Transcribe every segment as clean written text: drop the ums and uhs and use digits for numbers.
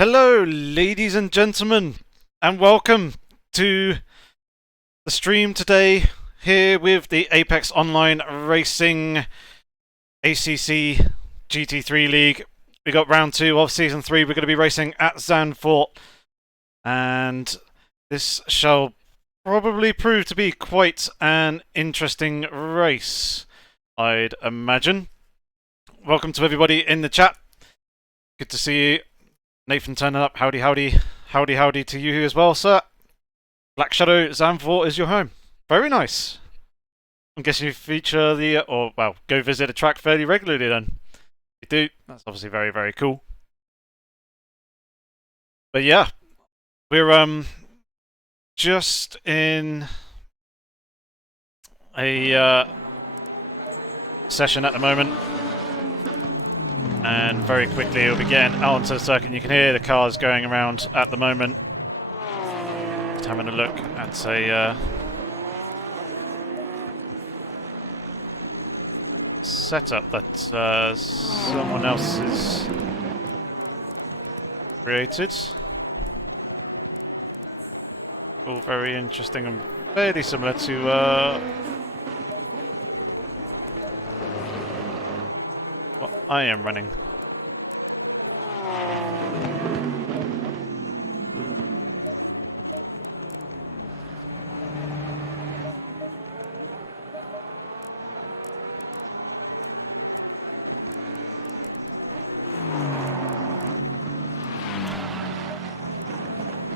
Hello, ladies and gentlemen, and welcome to the stream today here with the Apex Online Racing ACC GT3 League. We got round 2 of Season 3. We're going to be racing at Zandvoort, and this shall probably prove to be quite an interesting race, I'd imagine. Welcome to everybody in the chat. Good to see you. Nathan turning up, howdy to you as well, sir. Black Shadow, Zandvoort is your home. Very nice. I'm guessing you feature go visit a track fairly regularly then. You do, that's obviously very, very cool. But yeah, we're just in a session at the moment. And very quickly we'll be getting out onto the circuit, and you can hear the cars going around at the moment. Just having a look at a setup that someone else has created. All very interesting and fairly similar to what I am running.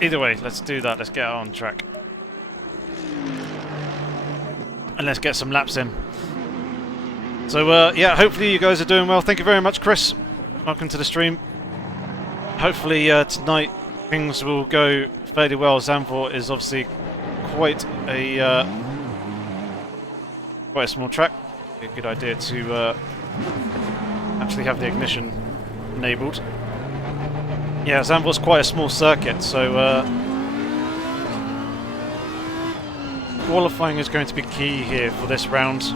Either way, let's do that. Let's get on track. And let's get some laps in. So, yeah, hopefully you guys are doing well. Thank you very much, Chris. Welcome to the stream. Hopefully tonight things will go fairly well. Zandvoort is obviously quite a small track. Be a good idea to actually have the ignition enabled. Yeah, Zandvoort's quite a small circuit, so qualifying is going to be key here for this round.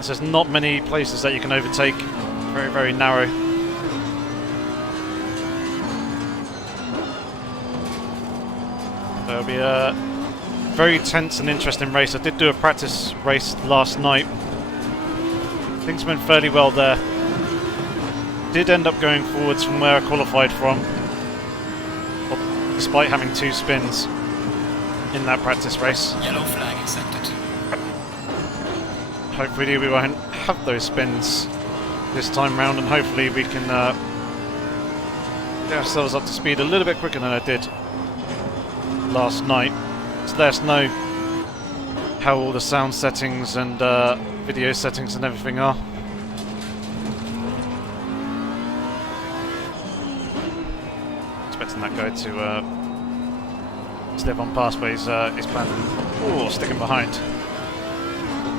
There's not many places that you can overtake. Very, very narrow. There'll be a very tense and interesting race. I did do a practice race last night. Things went fairly well there. Did end up going forwards from where I qualified from, despite having 2 spins in that practice race. Yellow flag accepted. Hopefully we won't have those spins this time round, and hopefully we can get ourselves up to speed a little bit quicker than I did last night. So let us know how all the sound settings and video settings and everything are. Expecting that guy to slip on past, but he's planning, sticking behind.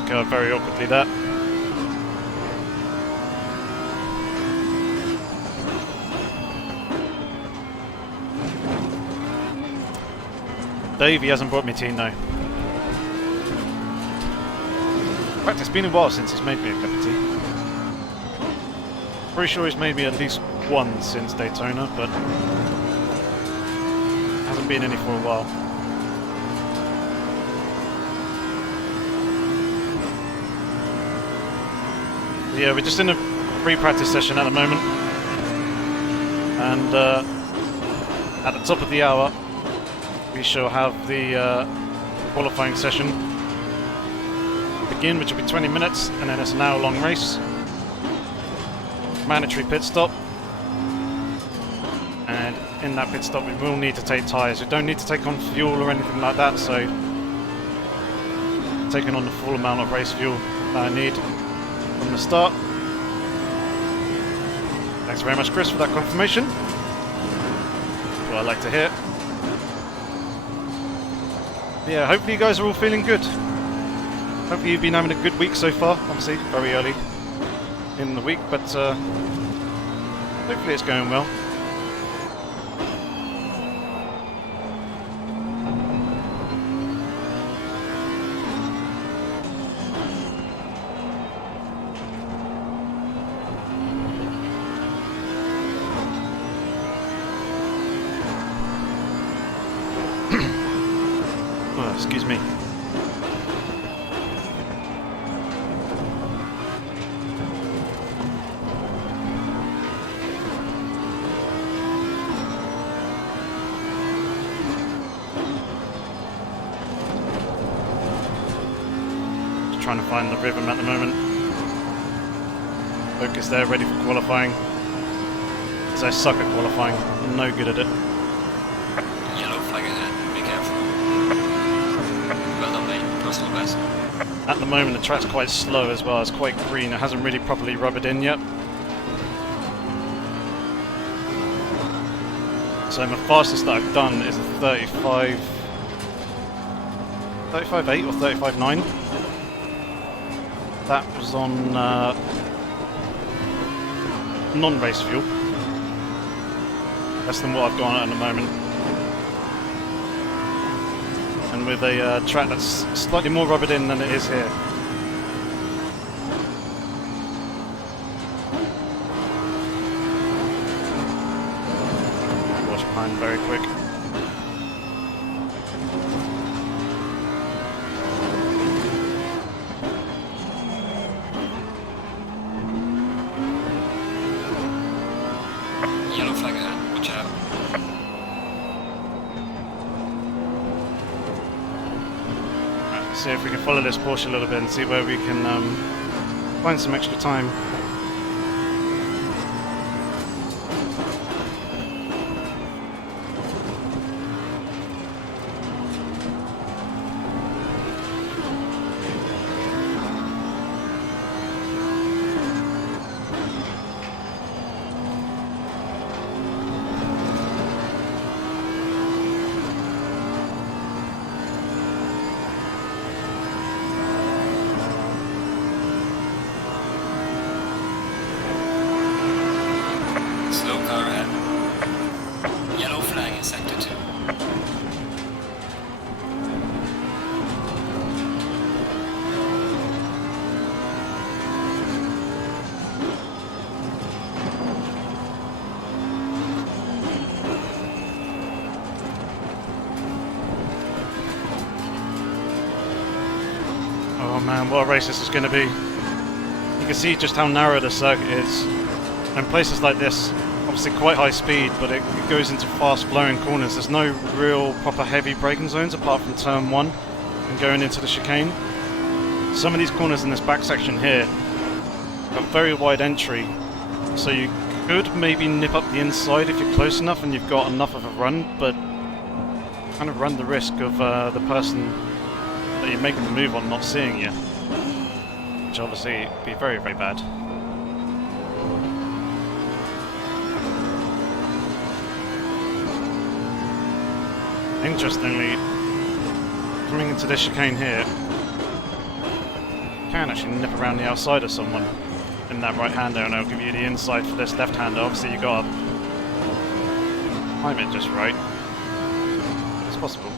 Go very awkwardly there. Dave, he hasn't brought me tea, no. In fact, it's been a while since he's made me a cup of tea. Pretty sure he's made me at least one since Daytona, but hasn't been any for a while. Yeah, we're just in a pre-practice session at the moment, and at the top of the hour we shall have the qualifying session begin, which will be 20 minutes, and then it's an hour-long race. Mandatory pit stop, and in that pit stop we will need to take tyres. We don't need to take on fuel or anything like that, so taking on the full amount of race fuel that I need from the start. Thanks very much, Chris, for that confirmation. That's what I like to hear. Yeah, hopefully you guys are all feeling good. Hopefully you've been having a good week so far. Obviously, very early in the week, but hopefully it's going well. Excuse me. Trying to find the rhythm at the moment. Focus there, ready for qualifying. Because I suck at qualifying. I'm no good at it. Yellow flag ahead, be careful. Well done, mate. Personal best. At the moment the track's quite slow as well, it's quite green, it hasn't really properly rubbered in yet. So the fastest that I've done is a 35.8 or 35.9. That was on non-race fuel. Less than what I've gone at the moment. And with a track that's slightly more rubbered in than it is here. Watch behind very quick. Yellow flag ahead, watch out. Right, see if we can follow this Porsche a little bit and see where we can find some extra time. Slow car ahead. Yellow flag in sector 2. Oh man, what a race this is going to be. You can see just how narrow the circuit is. And places like this, obviously quite high speed, but it goes into fast flowing corners. There's no real proper heavy braking zones apart from turn 1 and going into the chicane. Some of these corners in this back section here got very wide entry, so you could maybe nip up the inside if you're close enough and you've got enough of a run, but kind of run the risk of the person that you're making the move on not seeing you, which obviously would be very, very bad. Interestingly, coming into this chicane here, you can actually nip around the outside of someone in that right-hander and it'll give you the inside for this left-hander. Obviously you got to time it just right. It's possible.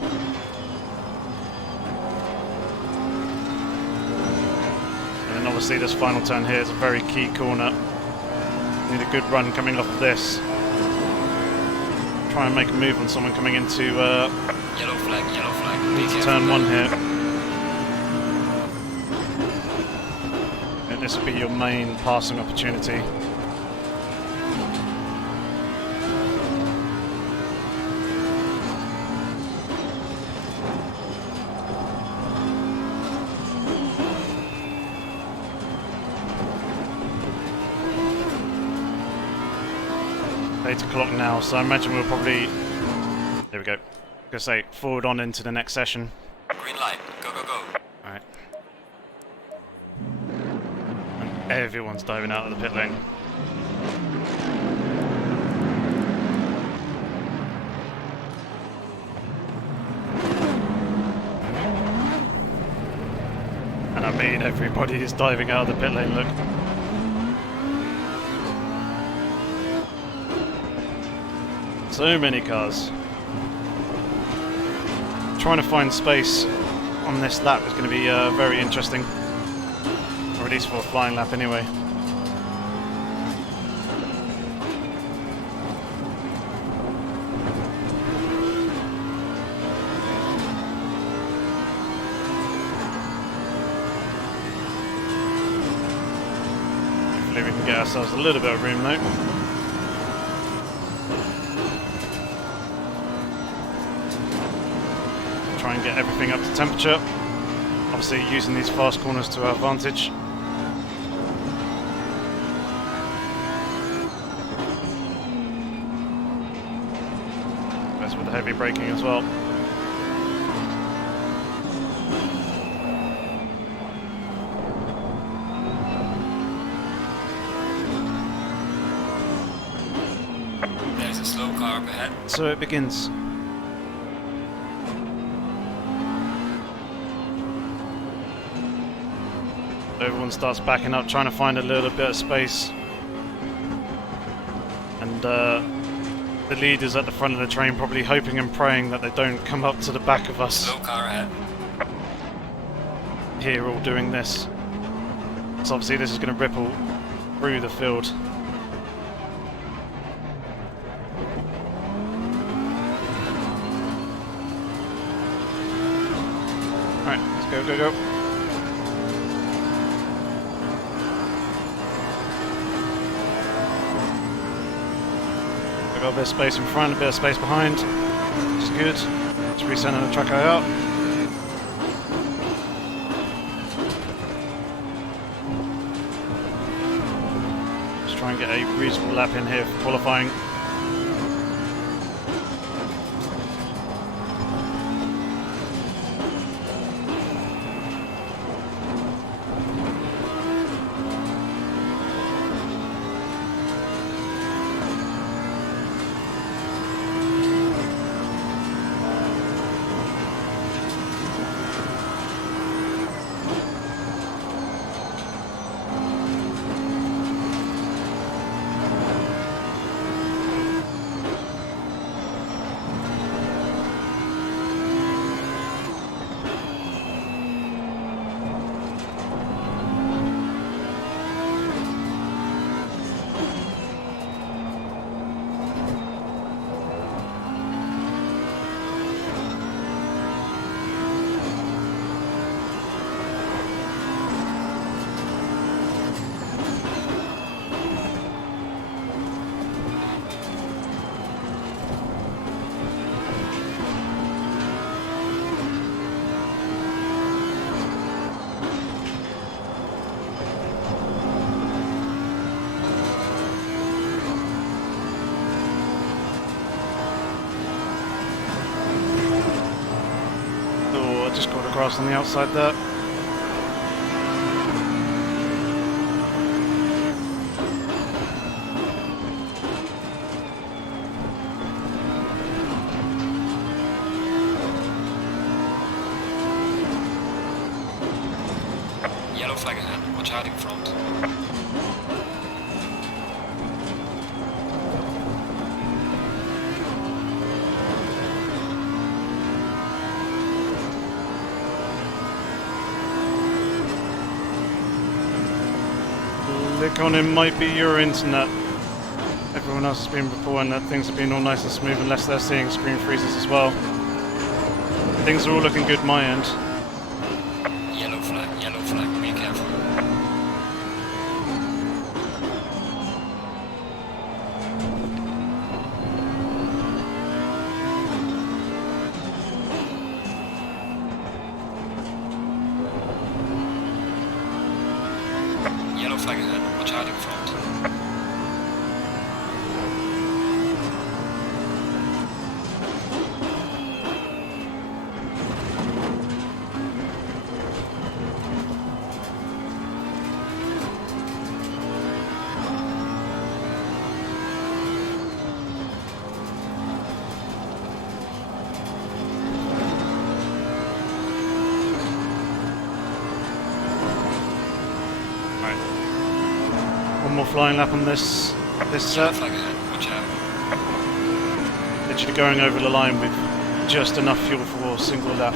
And then obviously this final turn here is a very key corner. Need a good run coming off of this. Try and make a move on someone coming into Yellow flag. turn 1 here. And this will be your main passing opportunity. It's 8 o'clock now, so I imagine we'll probably, there we go, gonna say forward on into the next session. Green light, go, go, go. Alright. And everyone's diving out of the pit lane. And I mean everybody is diving out of the pit lane, look. So many cars. Trying to find space on this lap is going to be very interesting. Or at least for a flying lap anyway. get ourselves a little bit of room though. Try and get everything up to temperature. Obviously using these fast corners to our advantage. That's with the heavy braking as well. There's a slow car up ahead. So it begins. Everyone starts backing up, trying to find a little bit of space. And the leaders at the front of the train probably hoping and praying that they don't come up to the back of us. Slow car ahead. Here all doing this. So obviously this is going to ripple through the field. Alright, let's go, go, go. We've got a bit of space in front, a bit of space behind, which is good. Let's recenter the TrackIR. Just try and get a reasonable lap in here for qualifying. Just got across on the outside there. Yellow flag ahead. Watch out in front. Click on him might be your internet. Everyone else has been reporting that things have been all nice and smooth unless they're seeing screen freezes as well. Things are all looking good my end. Yellow flag, be careful. Yellow flag ahead, watch out in front. One more flying lap on this set. Flag ahead, watch out. Literally going over the line with just enough fuel for a single lap.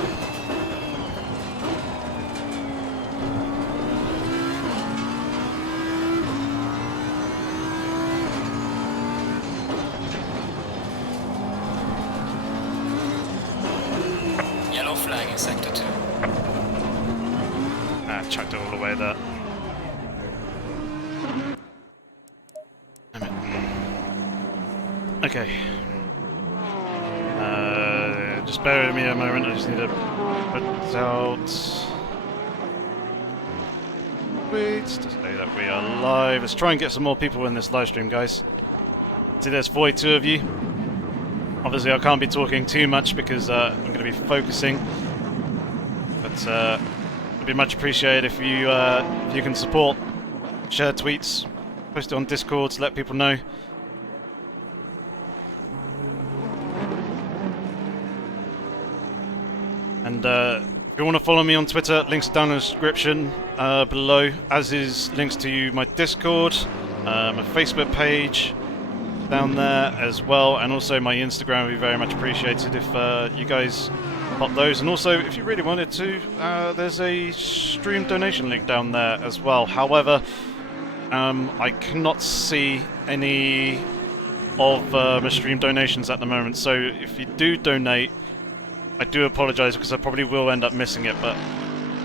Yellow flag in sector 2. Chucked it all the way there. Okay. Just bear with me a moment, I just need to put out tweets to say that we are live. Let's try and get some more people in this live stream, guys. See, there's 42 of you. Obviously, I can't be talking too much because I'm going to be focusing. But it'd be much appreciated if you can support, share tweets, post it on Discord to let people know. And if you want to follow me on Twitter, links are down in the description below, as is links to my Discord, my Facebook page down there as well, and also my Instagram would be very much appreciated if you guys pop those. And also, if you really wanted to, there's a stream donation link down there as well. However, I cannot see any of my stream donations at the moment, so if you do donate, I do apologise because I probably will end up missing it, but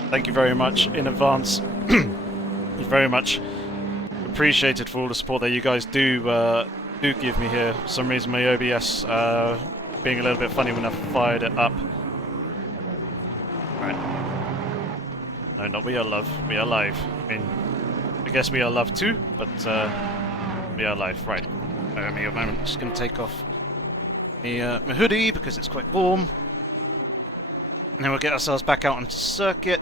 thank you very much in advance. It's very much appreciated for all the support that you guys do give me here. For some reason my OBS being a little bit funny when I fired it up. Right. No, not we are love, we are live. I mean, I guess we are love too, but we are live. Right. Give me a moment, just going to take off my hoodie because it's quite warm. And then we'll get ourselves back out onto circuit.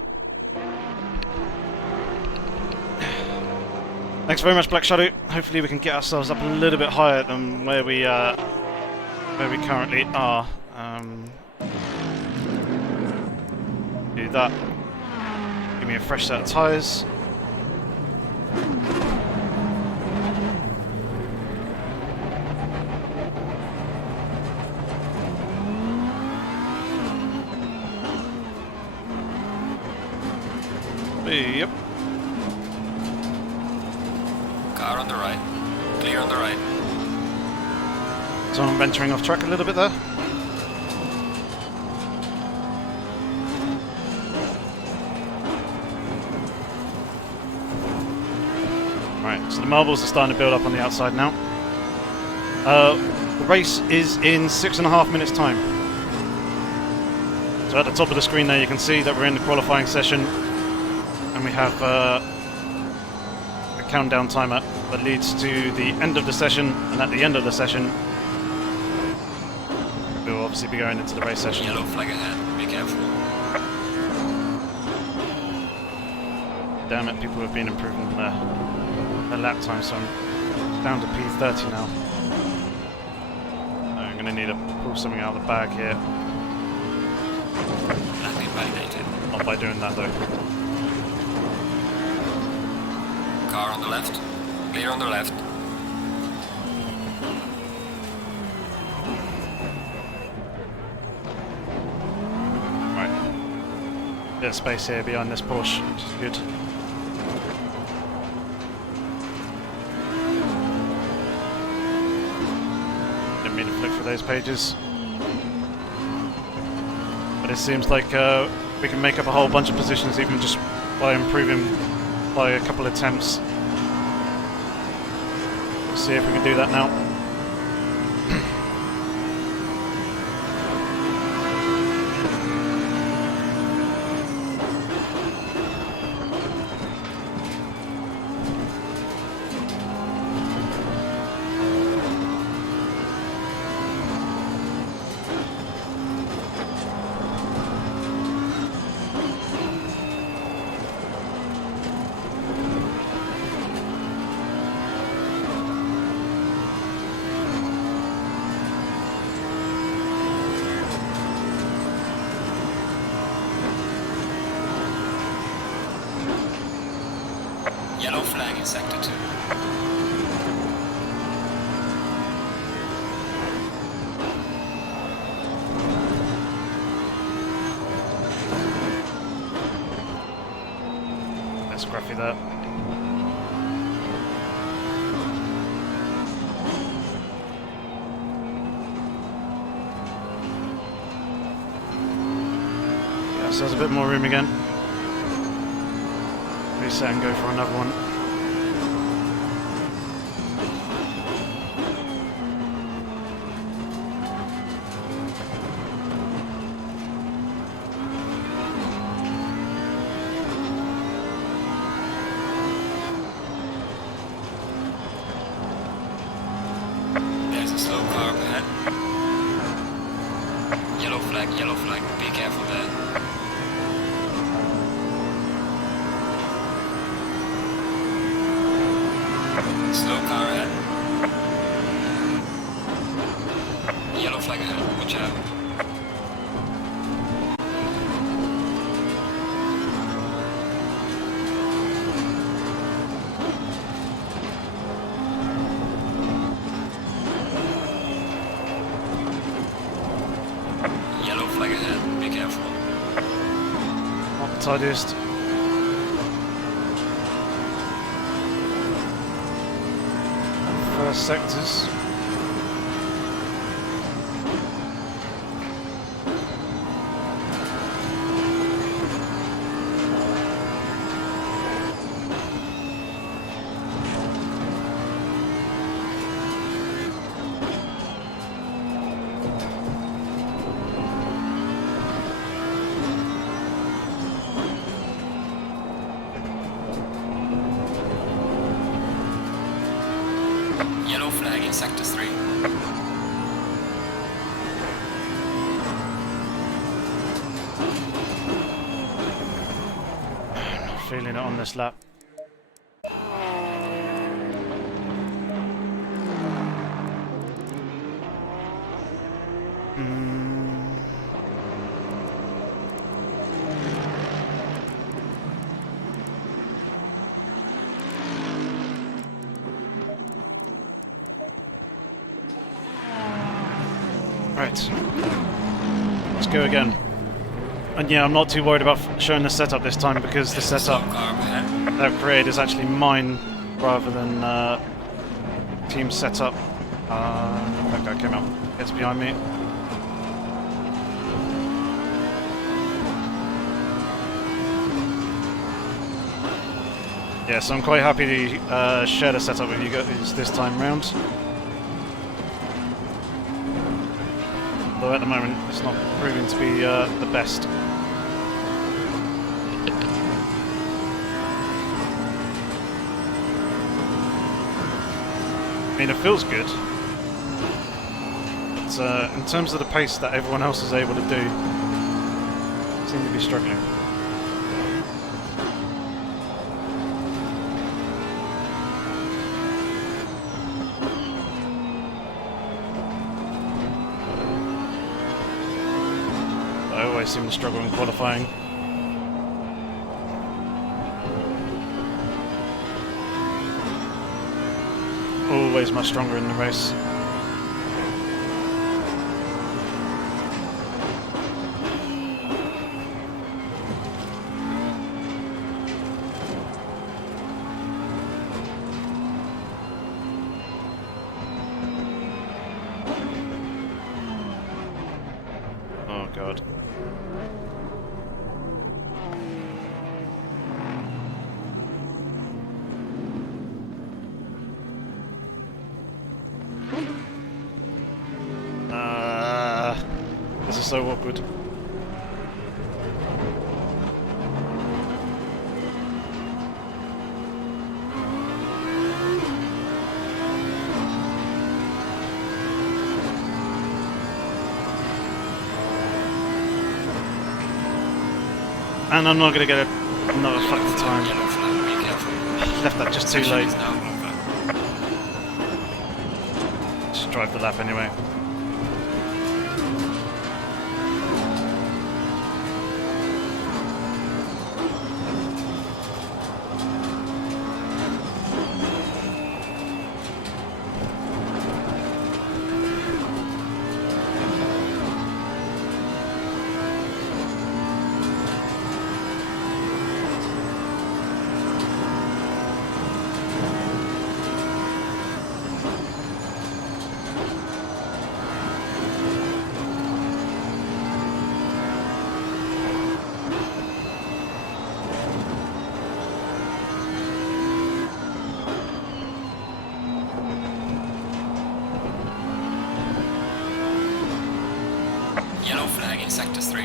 Thanks very much, Black Shadow. Hopefully we can get ourselves up a little bit higher than where we currently are. Do that. Give me a fresh set of tyres. Yep. Car on the right. Clear on the right. So I'm venturing off track a little bit there. Right, so the marbles are starting to build up on the outside now. The race is in 6.5 minutes time. So at the top of the screen there you can see that we're in the qualifying session. And we have a countdown timer that leads to the end of the session, and at the end of the session we'll obviously be going into the race session. Yellow flag ahead, be careful. Damn it, people have been improving their lap time, so I'm down to P30 now. I'm going to need to pull something out of the bag here. Nothing validated. Not by doing that though. Car on the left. Clear on the left. Right. Bit of space here behind this Porsche, which is good. Didn't mean to flick for those pages. But it seems like we can make up a whole bunch of positions even just by improving by a couple of attempts. Let's see if we can do that now. Yellow flag in sector 2. That's scruffy there. Yeah, so there's a bit more room again. Reset and go for another one. a slow car up ahead. Yellow flag, be careful there. Slow car ahead. Yellow flag ahead, watch out. Yellow flag ahead, be careful. Not the tidiest. First sectors. Yellow flag in sector 3. Not feeling it on this lap. Right, let's go again. And yeah, I'm not too worried about showing the setup this time because the setup that I've created is actually mine rather than team setup. That guy came out, gets behind me. Yeah, so I'm quite happy to share the setup with you guys this time round. Though at the moment it's not proving to be the best. I mean, it feels good, but in terms of the pace that everyone else is able to do, I seem to be struggling. I always seem to struggle in qualifying. Always much stronger in the race. Oh god. This is so awkward. And I'm not gonna get another fucking time. Left that just too late. Just drive the lap anyway. Yellow flag in sector 3.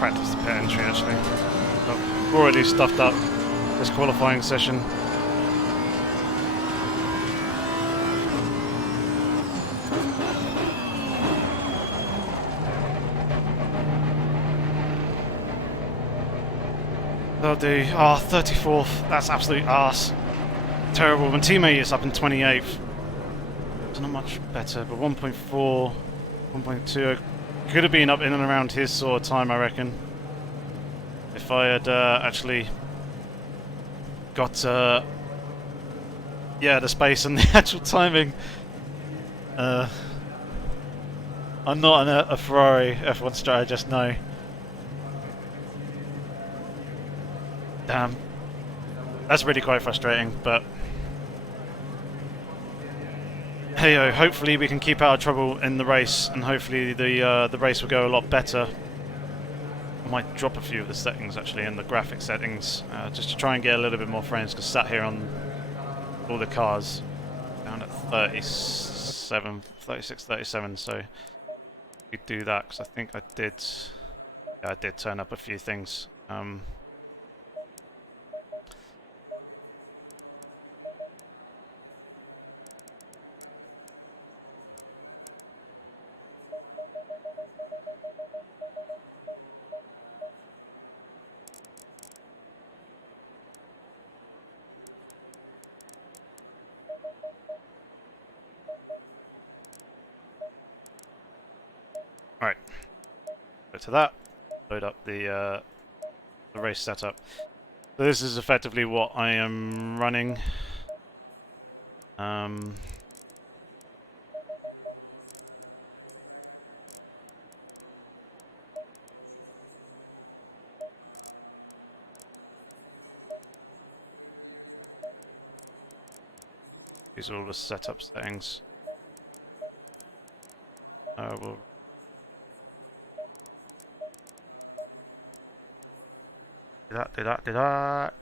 practice the pit entry actually. I've already stuffed up this qualifying session. They'll do. Oh, 34th. That's absolute arse. Terrible. My teammate is up in 28th. It's not much better, but 1.4, 1.2 could have been up in and around his sort of time, I reckon. If I had actually got yeah, the space and the actual timing. I'm not a Ferrari F1 strategist, no. Damn. That's really quite frustrating, but hey-o, hopefully we can keep out of trouble in the race, and hopefully the race will go a lot better. I might drop a few of the settings actually in the graphic settings, just to try and get a little bit more frames, because sat here on all the cars down at 37, 36, 37, so we could do that, because I think I did turn up a few things. Right, go to that, load up the race setup. So this is effectively what I am running. These are all the setup settings. We'll do that.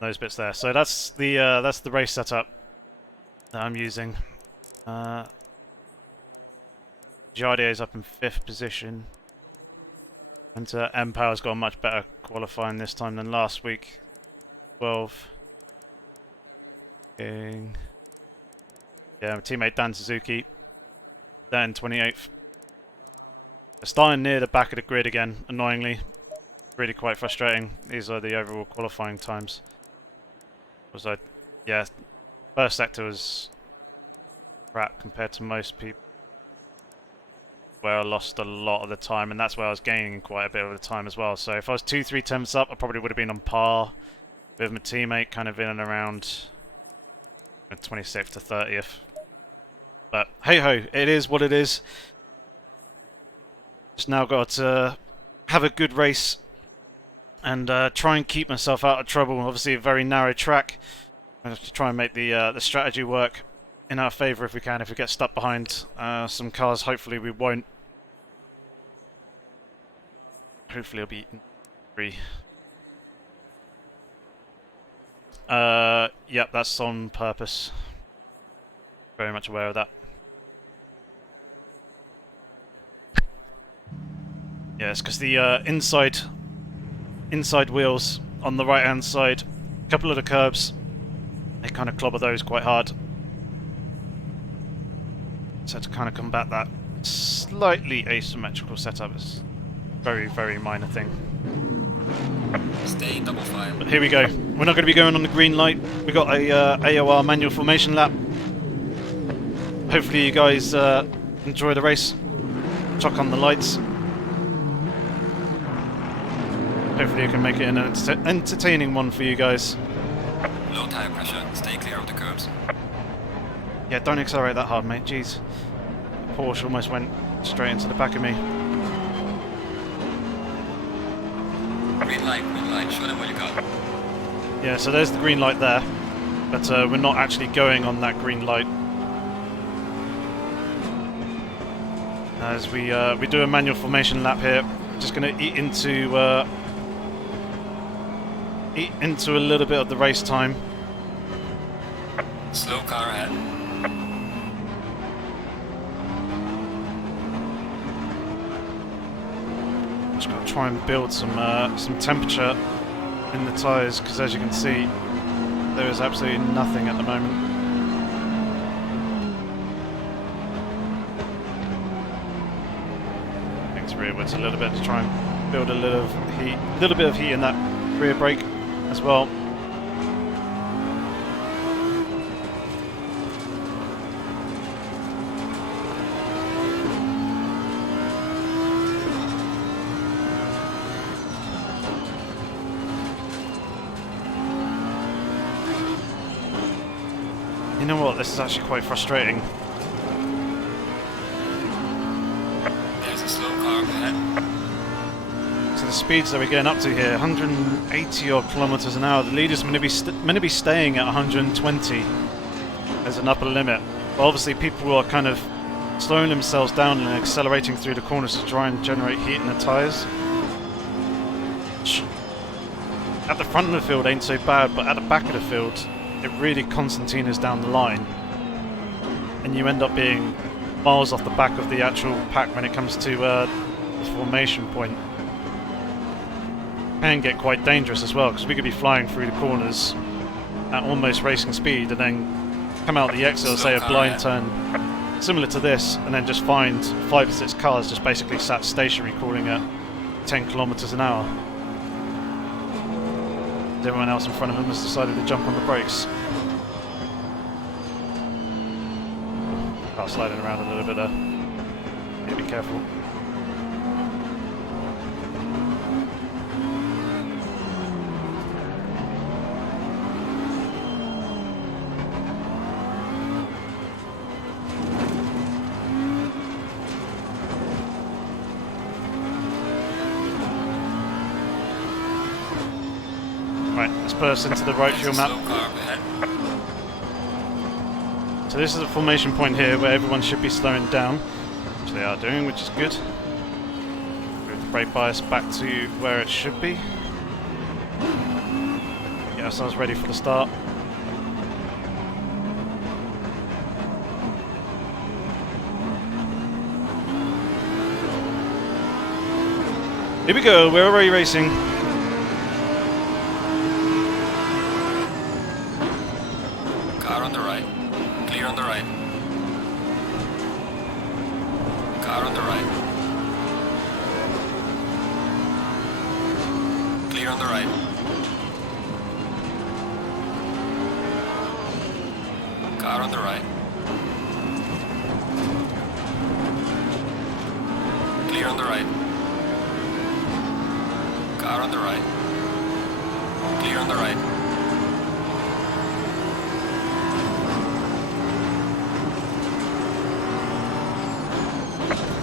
Those bits there. So that's the race setup that I'm using. Jardier's up in 5th position, and M-Power's got a much better qualifying this time than last week. 12. Yeah, my teammate Dan Suzuki, then 28th. They're starting near the back of the grid again, annoyingly. Really quite frustrating. These are the overall qualifying times. Yeah, first sector was crap compared to most people, where I lost a lot of the time, and that's where I was gaining quite a bit of the time as well. So if I was 2-3 tenths up, I probably would have been on par with my teammate, kind of in and around 26th to 30th. But hey-ho, it is what it is. Just now got to have a good race and try and keep myself out of trouble. Obviously a very narrow track. I have to try and make the strategy work in our favour if we can. If we get stuck behind some cars, hopefully we won't. Hopefully I'll be free. Yep, that's on purpose. Very much aware of that. Yes, because the inside wheels on the right hand side, a couple of the curbs, they kind of clobber those quite hard. So to kind of combat that slightly asymmetrical setup is very, very minor thing. Stay double file. But here we go. We're not going to be going on the green light. We got a AOR manual formation lap. Hopefully you guys enjoy the race. Chuck on the lights. Hopefully you can make it an entertaining one for you guys. Low tire pressure. Stay clear of the curbs. Yeah, don't accelerate that hard, mate. Jeez. Porsche almost went straight into the back of me. Green light. Show them what you got. Yeah, so there's the green light there. But we're not actually going on that green light. As we do a manual formation lap here. Just going to eat into a little bit of the race time. Slow car ahead. Just got to try and build some temperature in the tyres, because as you can see, there is absolutely nothing at the moment. Thanks rearwards a little bit to try and build a little bit of heat in that rear brake as well. You know what, this is actually quite frustrating. There's a slow car ahead. So the speeds that we're getting up to here, 180 odd kilometers an hour. The leader's going to be staying at 120 as an upper limit. But obviously people are kind of slowing themselves down and accelerating through the corners to try and generate heat in the tyres. Which at the front of the field ain't so bad, but at the back of the field it really concertinas down the line, and you end up being miles off the back of the actual pack when it comes to the formation point. Can get quite dangerous as well, because we could be flying through the corners at almost racing speed and then come out the exit, say a blind turn similar to this, and then just find 5 or 6 cars just basically sat stationary crawling at 10 kilometers an hour. Everyone else in front of them has decided to jump on the brakes. Car sliding around a little bit there. Yeah, be careful. Right, let's burst into the right fuel map. So this is a formation point here where everyone should be slowing down, which they are doing, which is good. Move the brake bias back to where it should be. Get ourselves ready for the start. Here we go, we're already racing. Car on the right. Clear on the right. Car on the right. Clear on the right. Car on the right. Clear on the right. Car on the right. Clear on the right.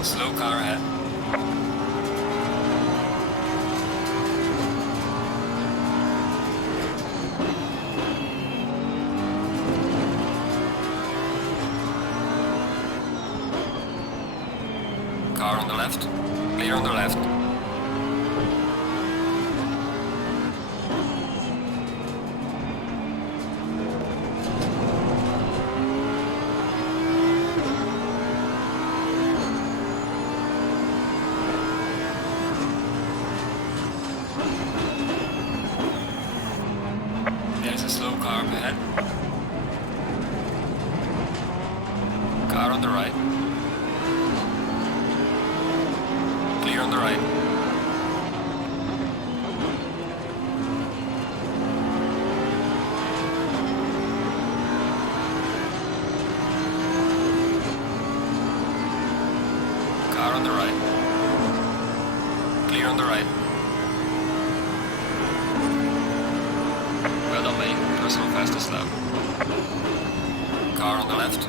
Slow car ahead. Car on the left. Clear on the left. There's a slow car up ahead. Car on the right. Clear on the right. Car on the right. Clear on the right. Well done, mate. Personal fastest lap. Car on the left.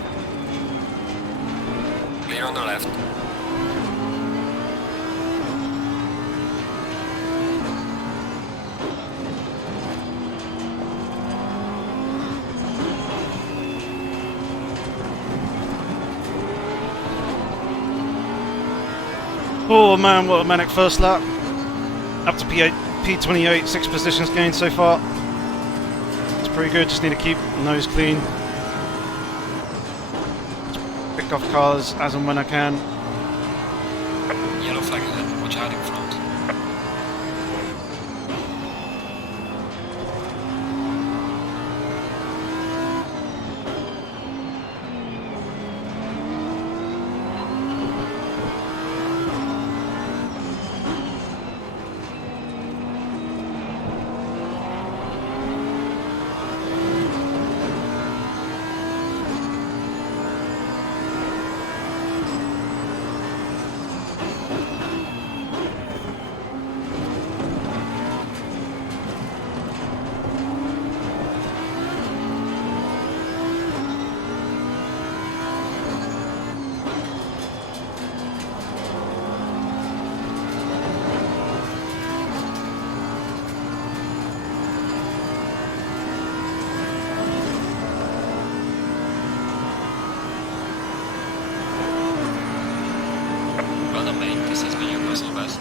Clear on the left. Oh man, what a manic first lap. Up to P8, P28, 6 positions gained so far. It's pretty good, just need to keep the nose clean. pick off cars as and when I can. Yellow flag ahead, watch out in front. Well done, mate. This has been your personal best.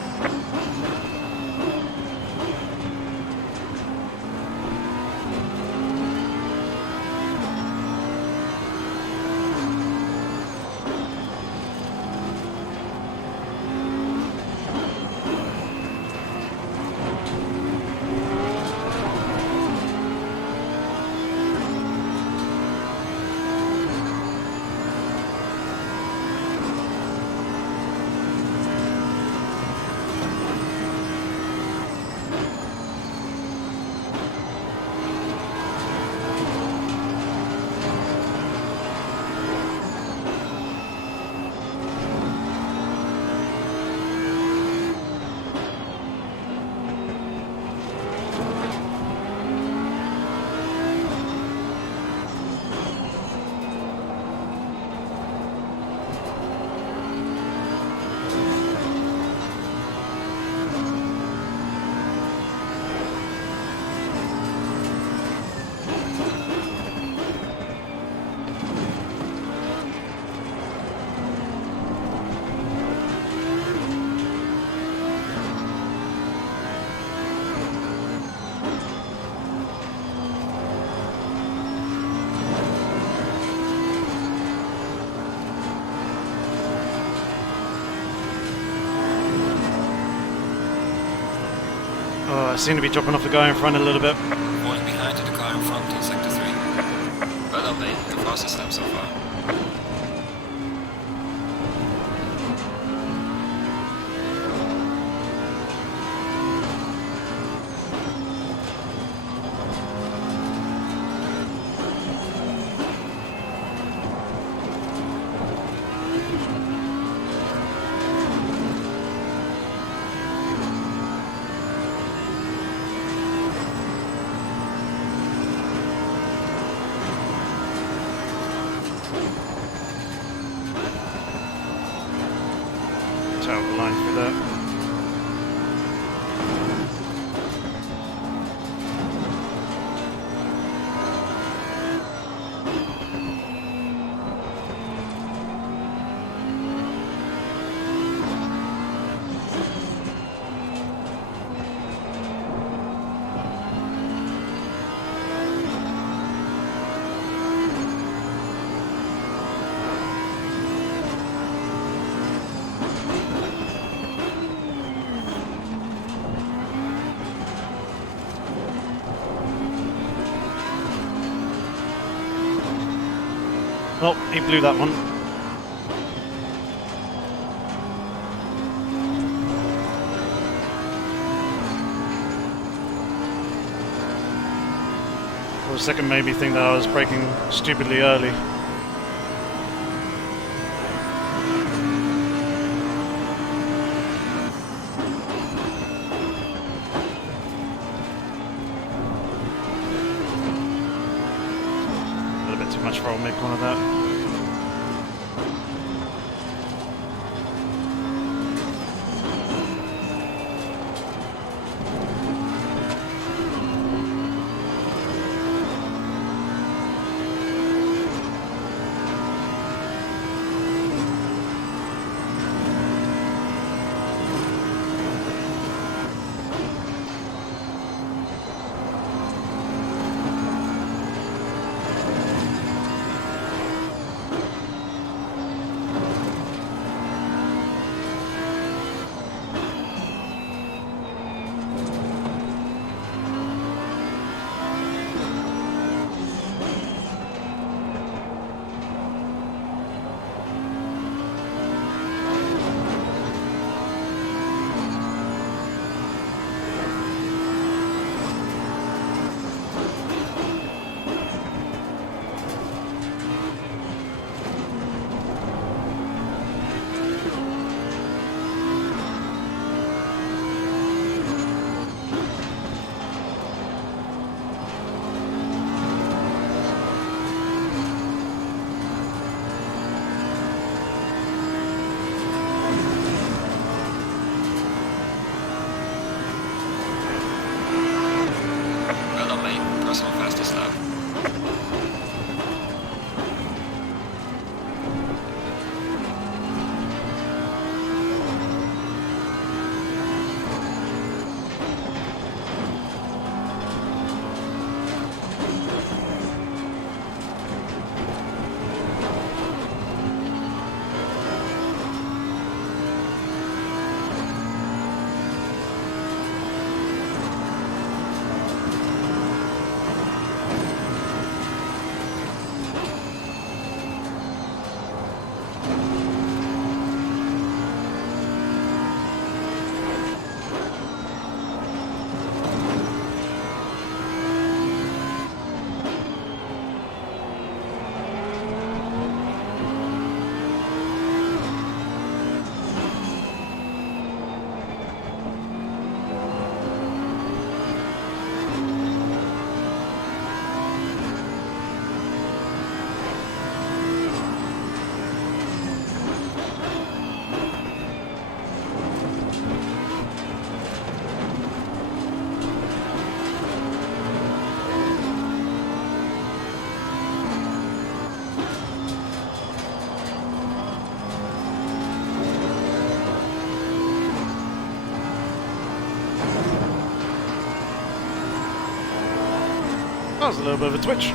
Oh, I seem to be dropping off the guy in front a little bit. Falling behind to the car in front in sector 3. Well done, mate. The fastest lap so far. Terrible line through that. Oh, he blew that one. For a second made me think that I was braking stupidly early. A little bit too much for old mid-corner that. That was a little bit of a twitch.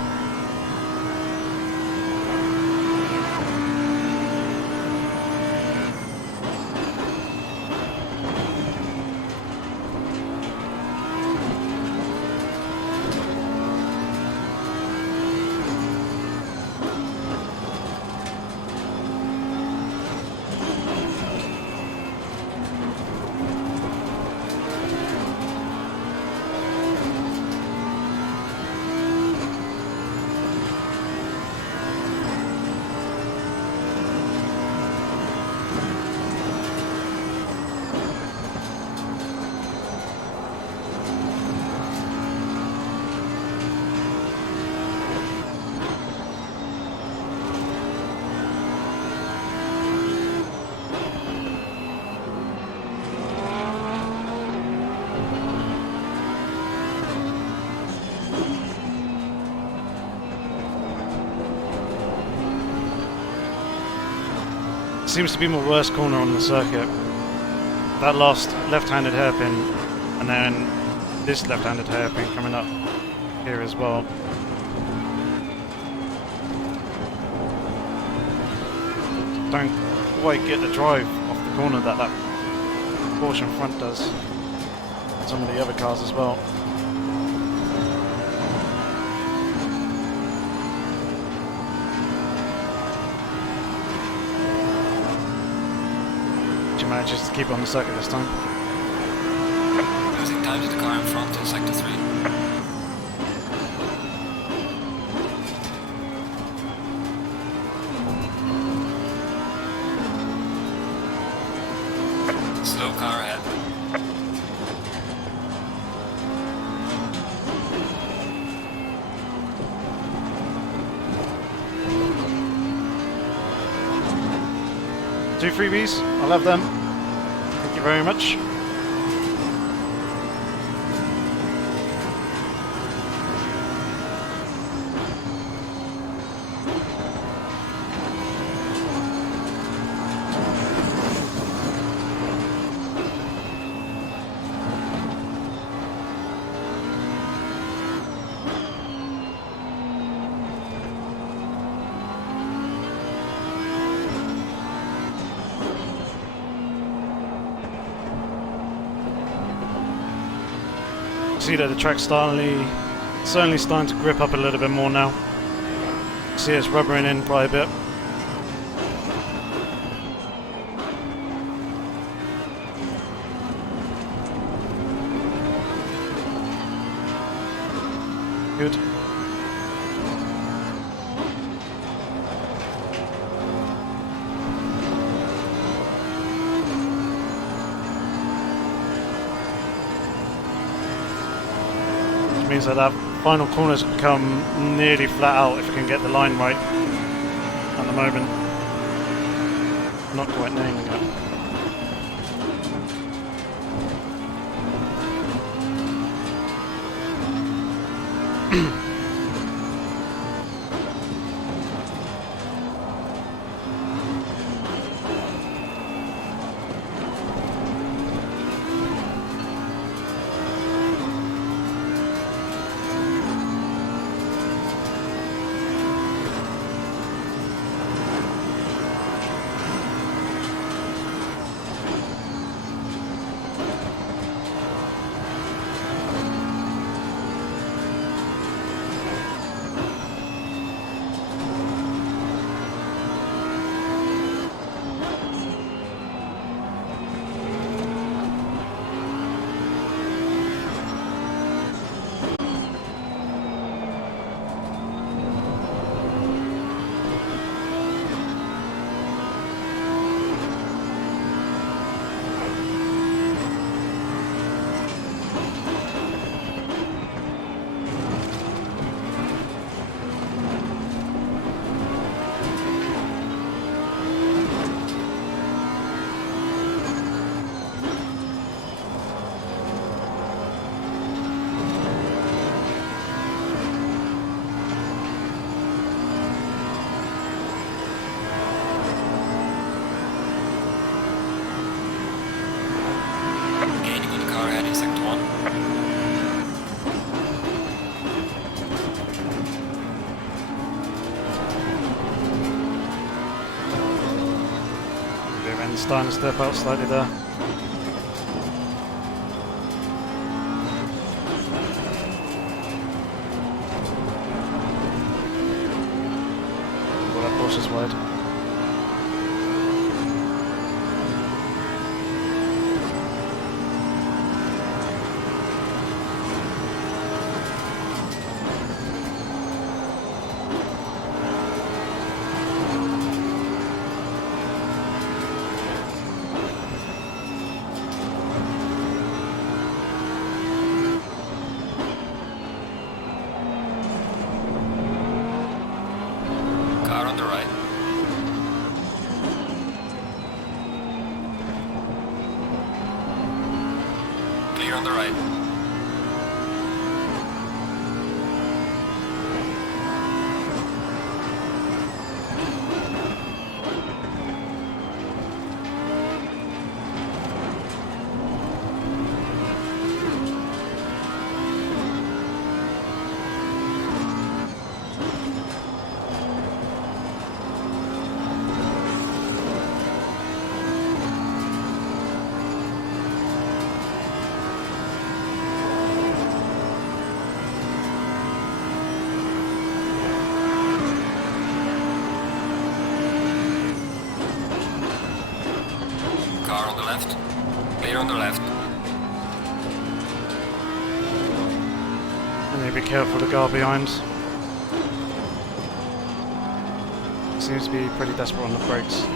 Seems to be my worst corner on the circuit. That last left-handed hairpin, and then this left-handed hairpin coming up here as well. Don't quite get the drive off the corner that Porsche in front does. And some of the other cars as well. Manages to keep on the circuit this time. Losing time to the car in front in sector 3. Slow car ahead. Two freebies, I love them. Thank you very much. See that the track's certainly starting to grip up a little bit more now. See it's rubbering in quite a bit. Good. Means that final corner's become nearly flat out if you can get the line right at the moment. Not quite nailing it. And starting to step out slightly there. Well, that Porsche's wide. Car on the right. Clear on the right. Car on the left. Clear on the left. And you be careful of the car behind. Seems to be pretty desperate on the brakes.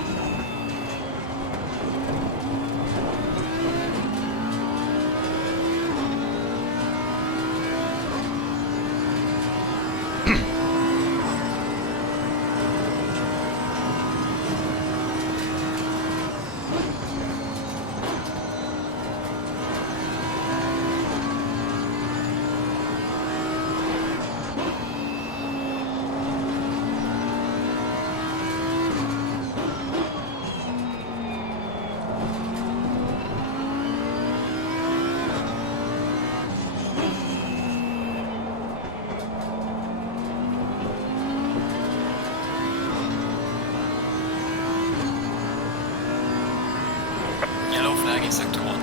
Yellow flag in sector 1.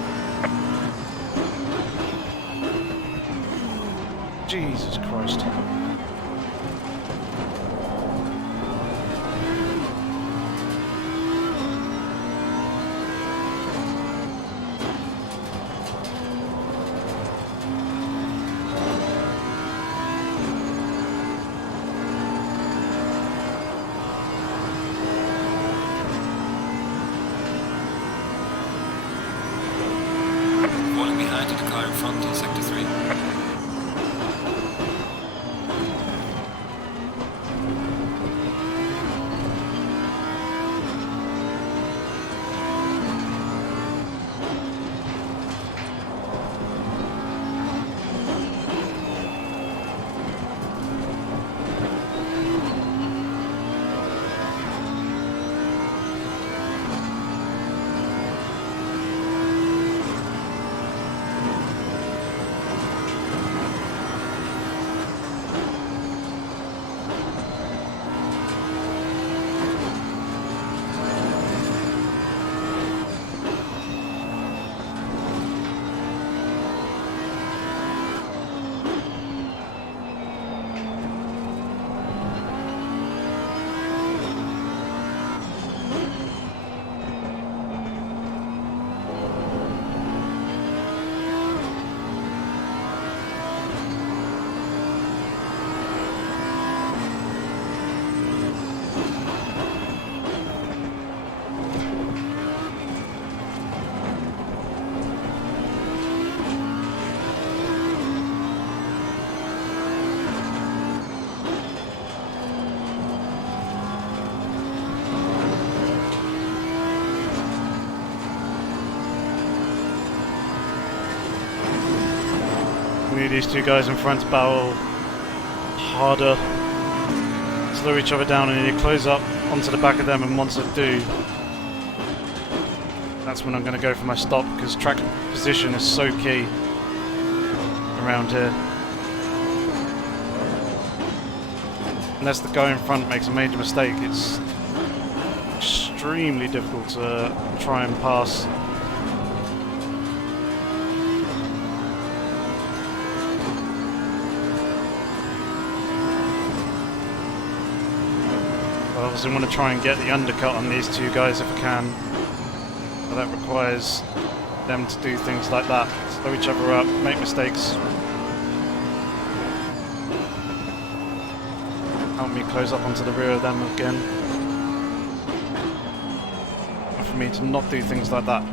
Jesus Christ. Falling behind to the car in front in sector 3. We need these two guys in front to battle harder, slow each other down, and you need to close up onto the back of them, and once I do, that's when I'm going to go for my stop, because track position is so key around here. Unless the guy in front makes a major mistake, it's extremely difficult to try and pass. I obviously want to try and get the undercut on these two guys if I can, but that requires them to do things like that, slow each other up, make mistakes. Help me close up onto the rear of them again. And for me to not do things like that.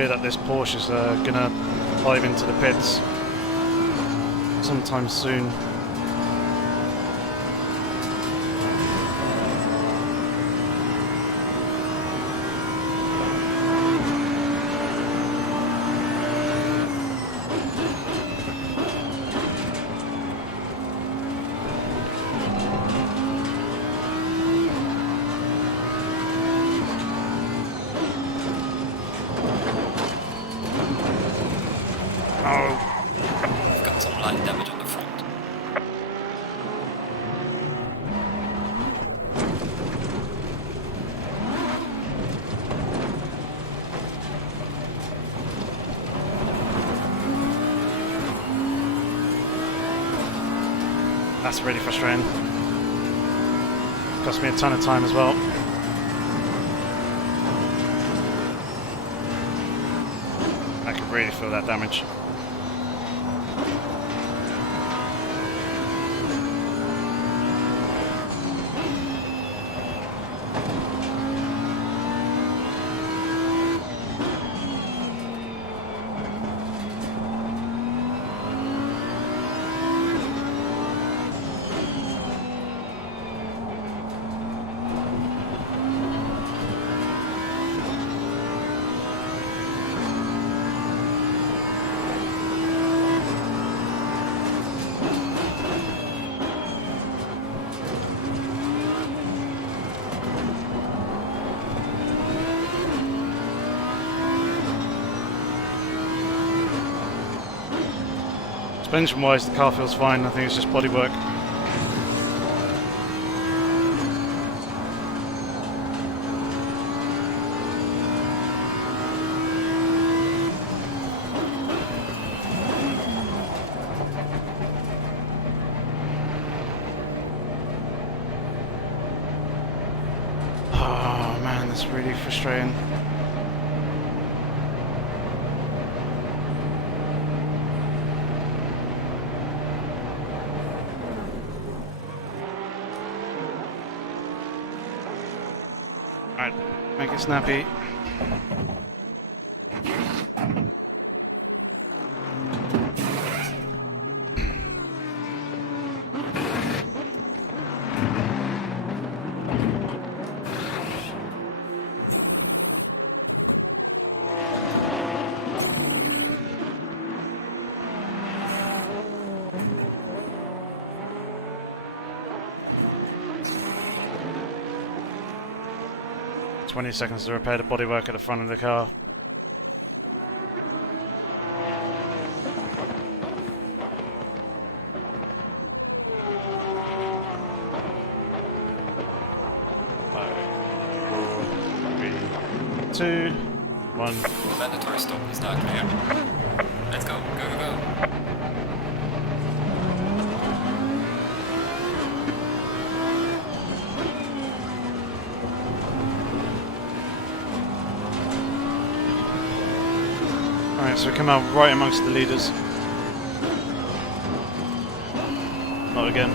That this Porsche is gonna dive into the pits sometime soon. That's really frustrating. Cost me a ton of time as well. I can really feel that damage. Suspension wise, the car feels fine. I think it's just bodywork. Oh man, that's really frustrating. Alright, make it snappy. "20 seconds to repair the bodywork at the front of the car." Five, 4, 3, 2, 1. Mandatory stop is now clear. Let's go, go, go, go. Alright, so we come out right amongst the leaders. Not again.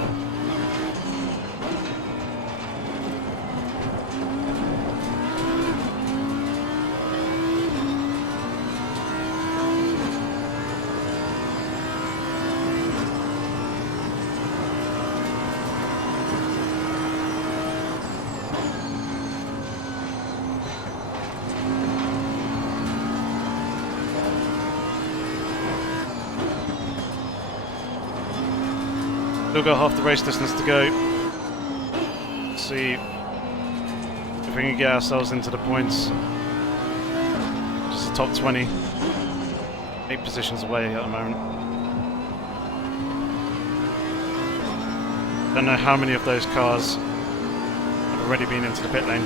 Still got half the race distance to go. Let's see if we can get ourselves into the points. Just the top 20. 8 positions away at the moment. Don't know how many of those cars have already been into the pit lane.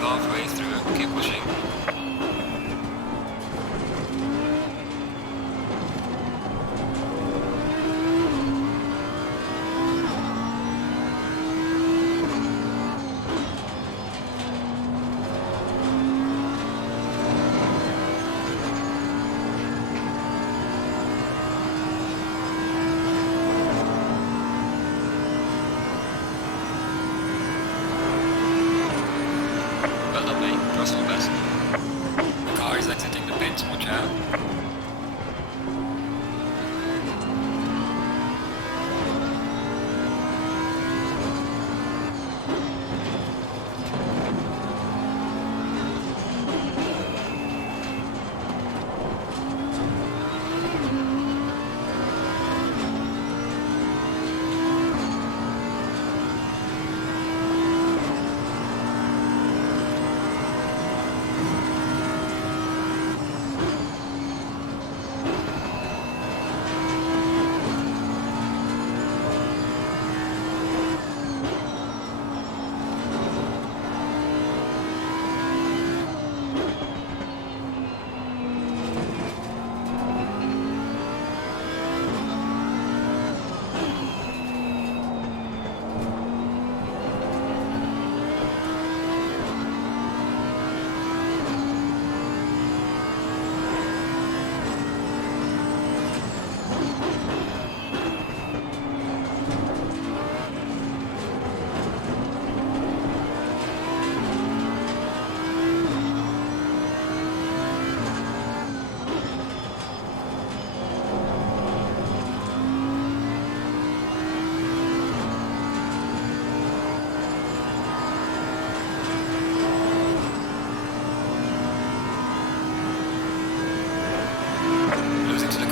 Halfway through, keep pushing. The car is exiting the pits, watch out.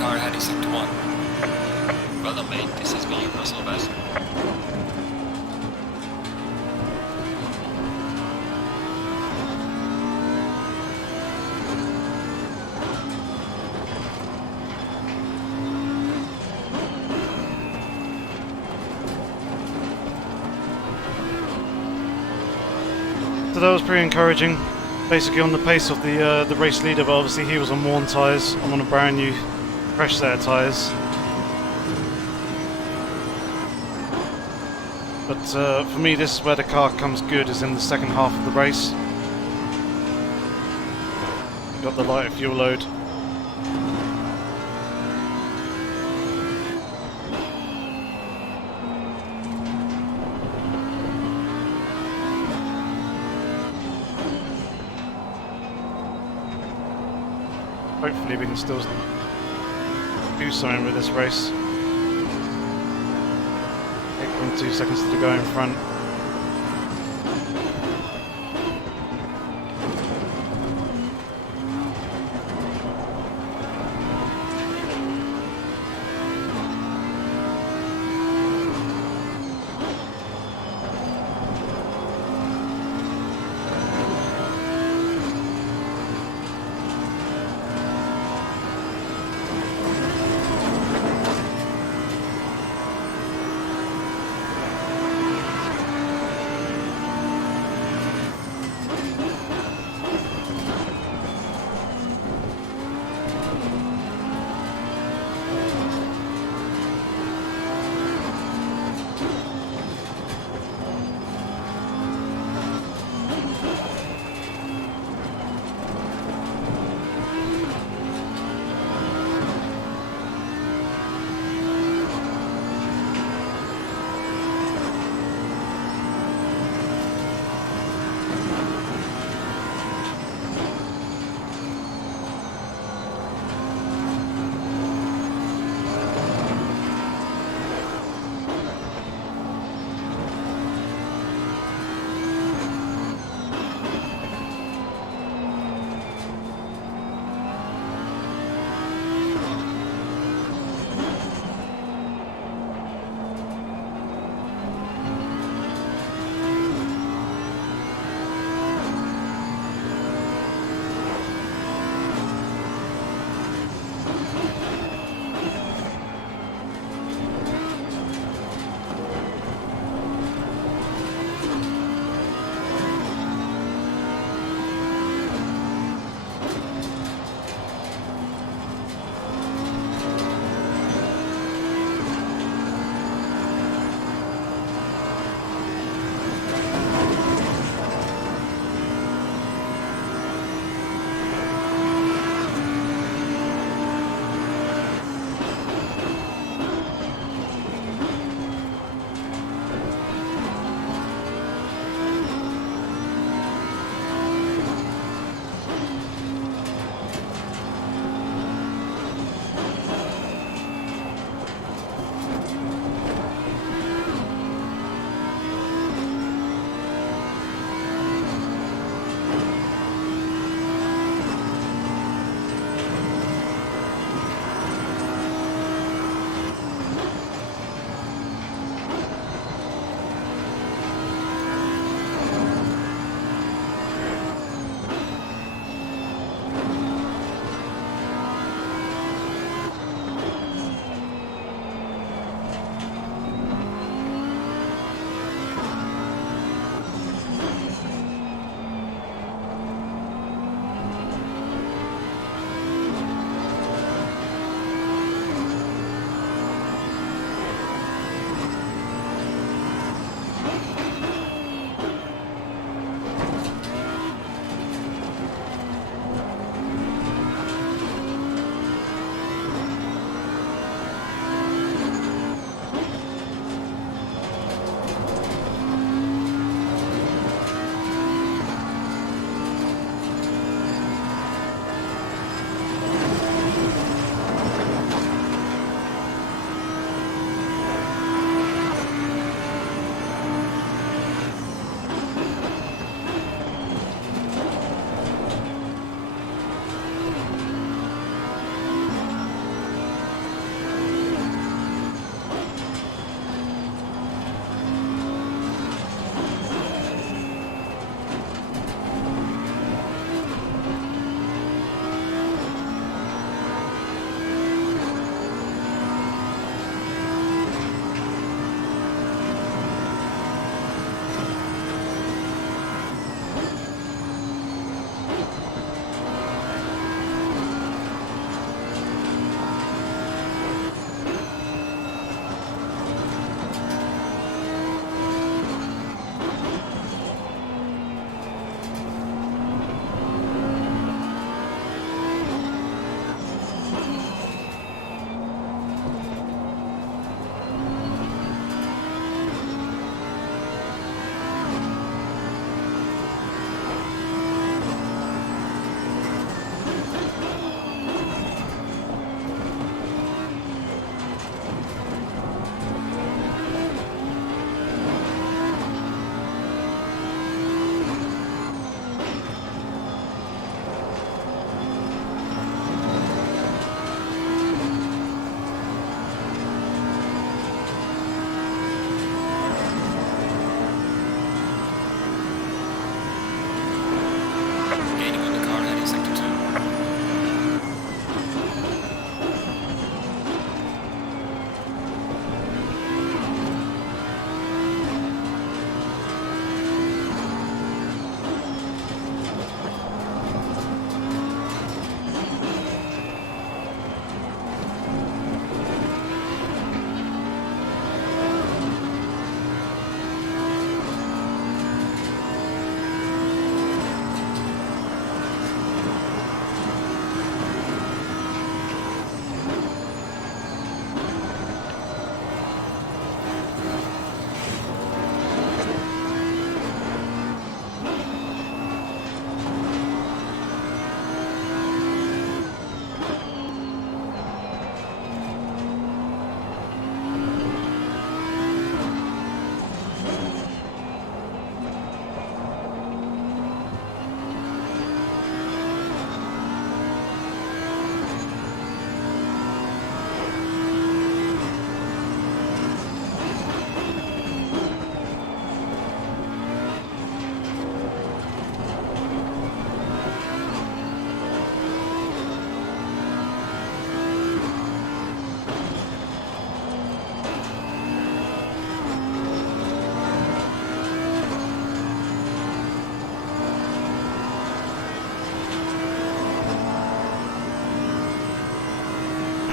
Heading sector 1. Well done, mate. This has been your personal best. So that was pretty encouraging. Basically on the pace of the race leader, but obviously he was on worn tyres. I'm on a brand new fresh set of tyres. But for me, this is where the car comes good, is in the second half of the race. Got the lighter fuel load. hopefully we can still do something with this race. 8.2 seconds to go in front.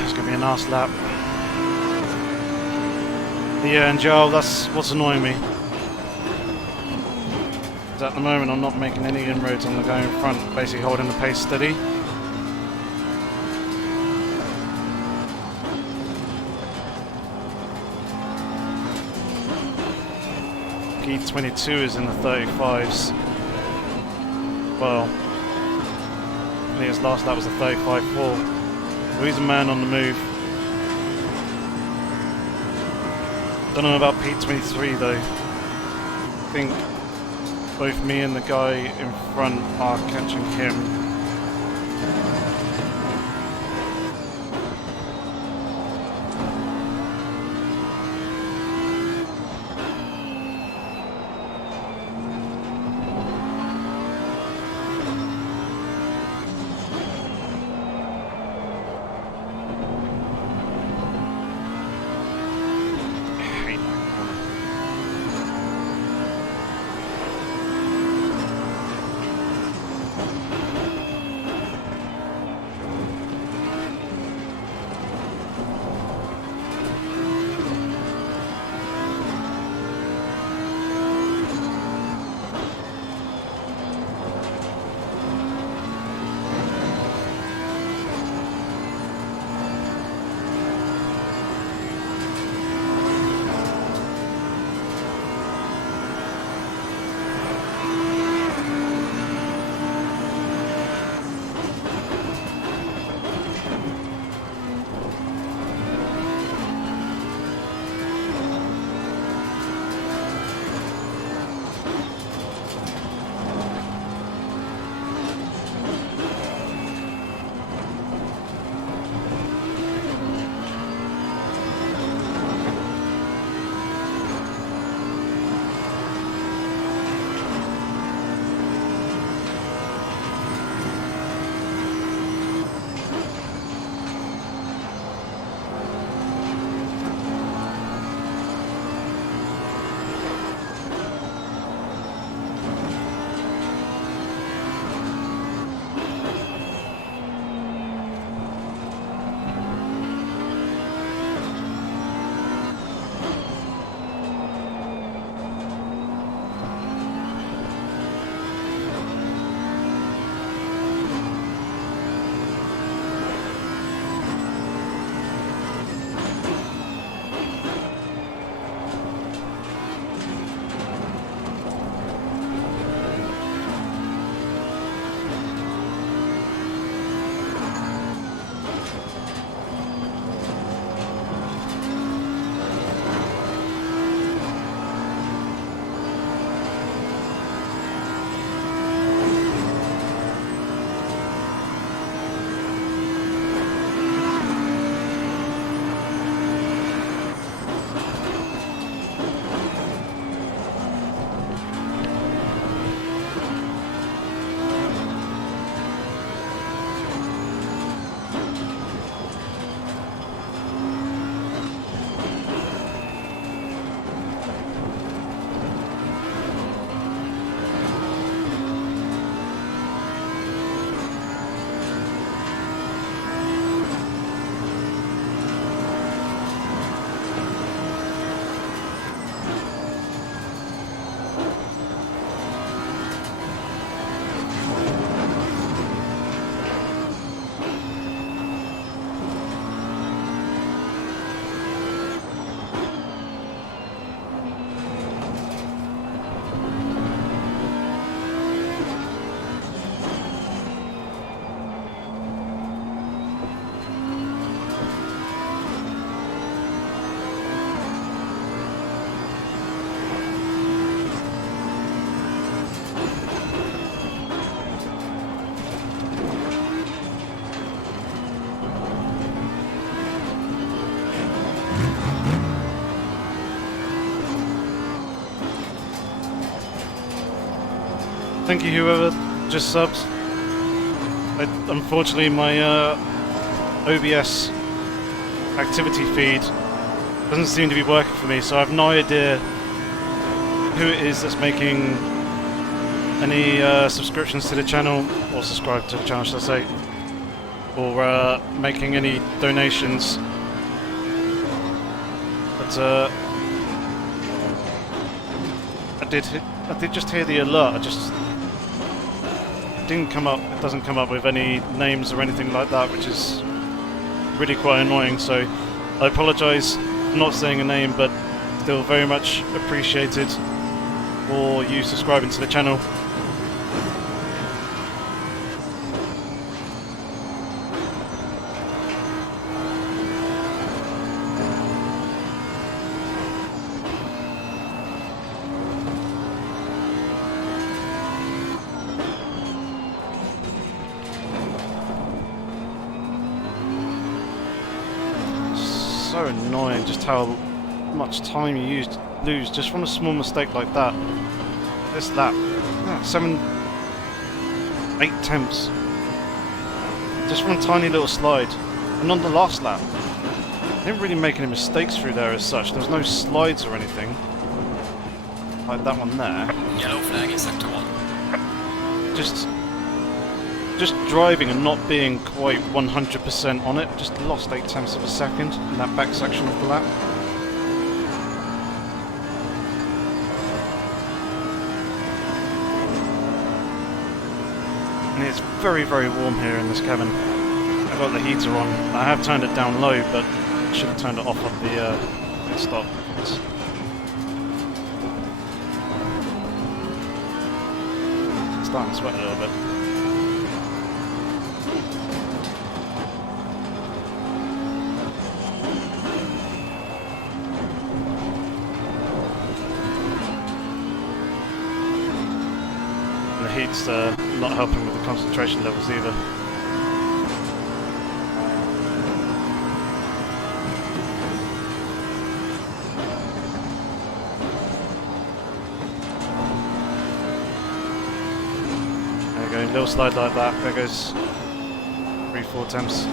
It's going to be a nice lap. Yeah, and Joel, that's what's annoying me. Because at the moment I'm not making any inroads on the guy in front, basically holding the pace steady. G22 is in the 35s. Well, I think his last lap was a 35.4. So he's a man on the move. Don't know about P23 though. I think both me and the guy in front are catching him. Thank you, whoever just subs. Unfortunately, my OBS activity feed doesn't seem to be working for me, so I have no idea who it is that's making any subscriptions to the channel, or subscribe to the channel, should I say. or making any donations. But I did just hear the alert. It didn't come up. It doesn't come up with any names or anything like that, which is really quite annoying. So I apologise for not saying a name, but still very much appreciated for you subscribing to the channel. So annoying just how much time you lose just from a small mistake like that. This lap, 8 tenths, just from a tiny little slide. And on the last lap, I didn't really make any mistakes through there as such. There was no slides or anything like that one there. Yellow flag in sector 1. Just driving and not being quite 100% on it, just lost 8 tenths of a second in that back section of the lap. And it's very, very warm here in this cabin. I've got the heater on. I have turned it down low, but I should have turned it off at the pit stop. It's starting to sweat a little bit. The heat's not helping with the concentration levels either. There you go, little slide like that, there goes 3-4 tenths.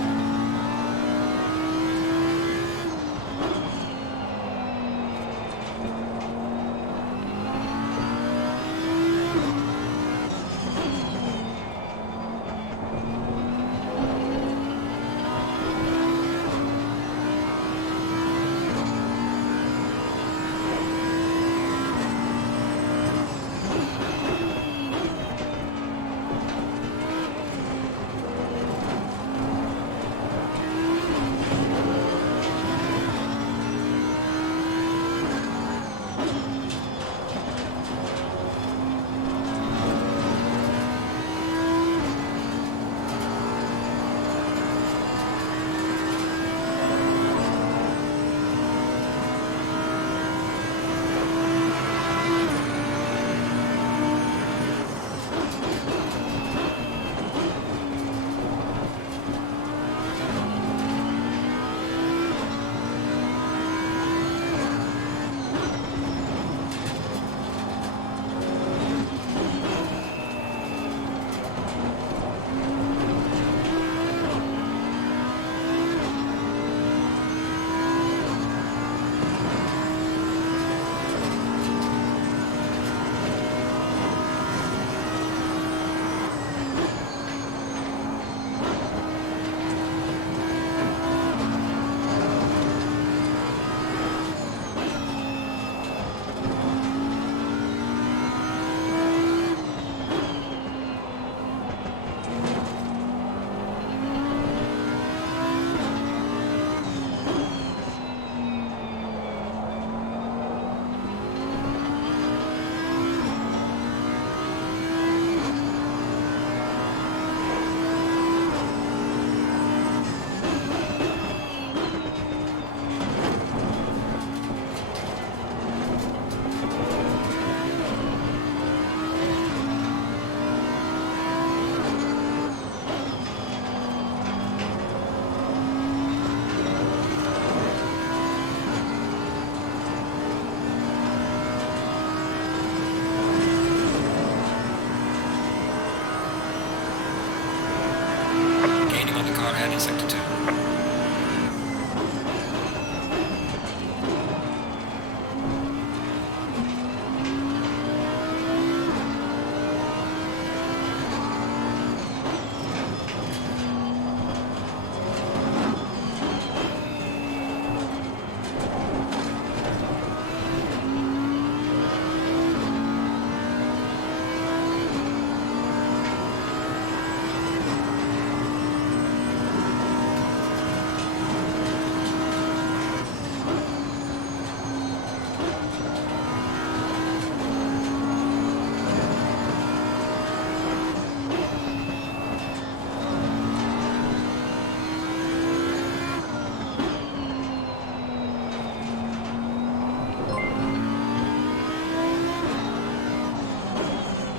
in sector 2.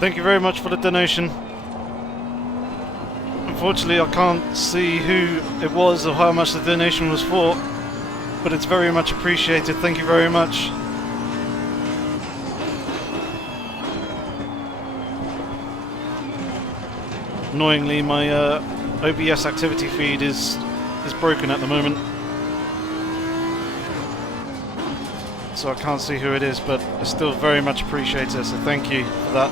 Thank you very much for the donation. Unfortunately, I can't see who it was or how much the donation was for, but it's very much appreciated. Thank you very much. Annoyingly, my OBS activity feed is broken at the moment, so I can't see who it is, but I still very much appreciate it, so thank you for that.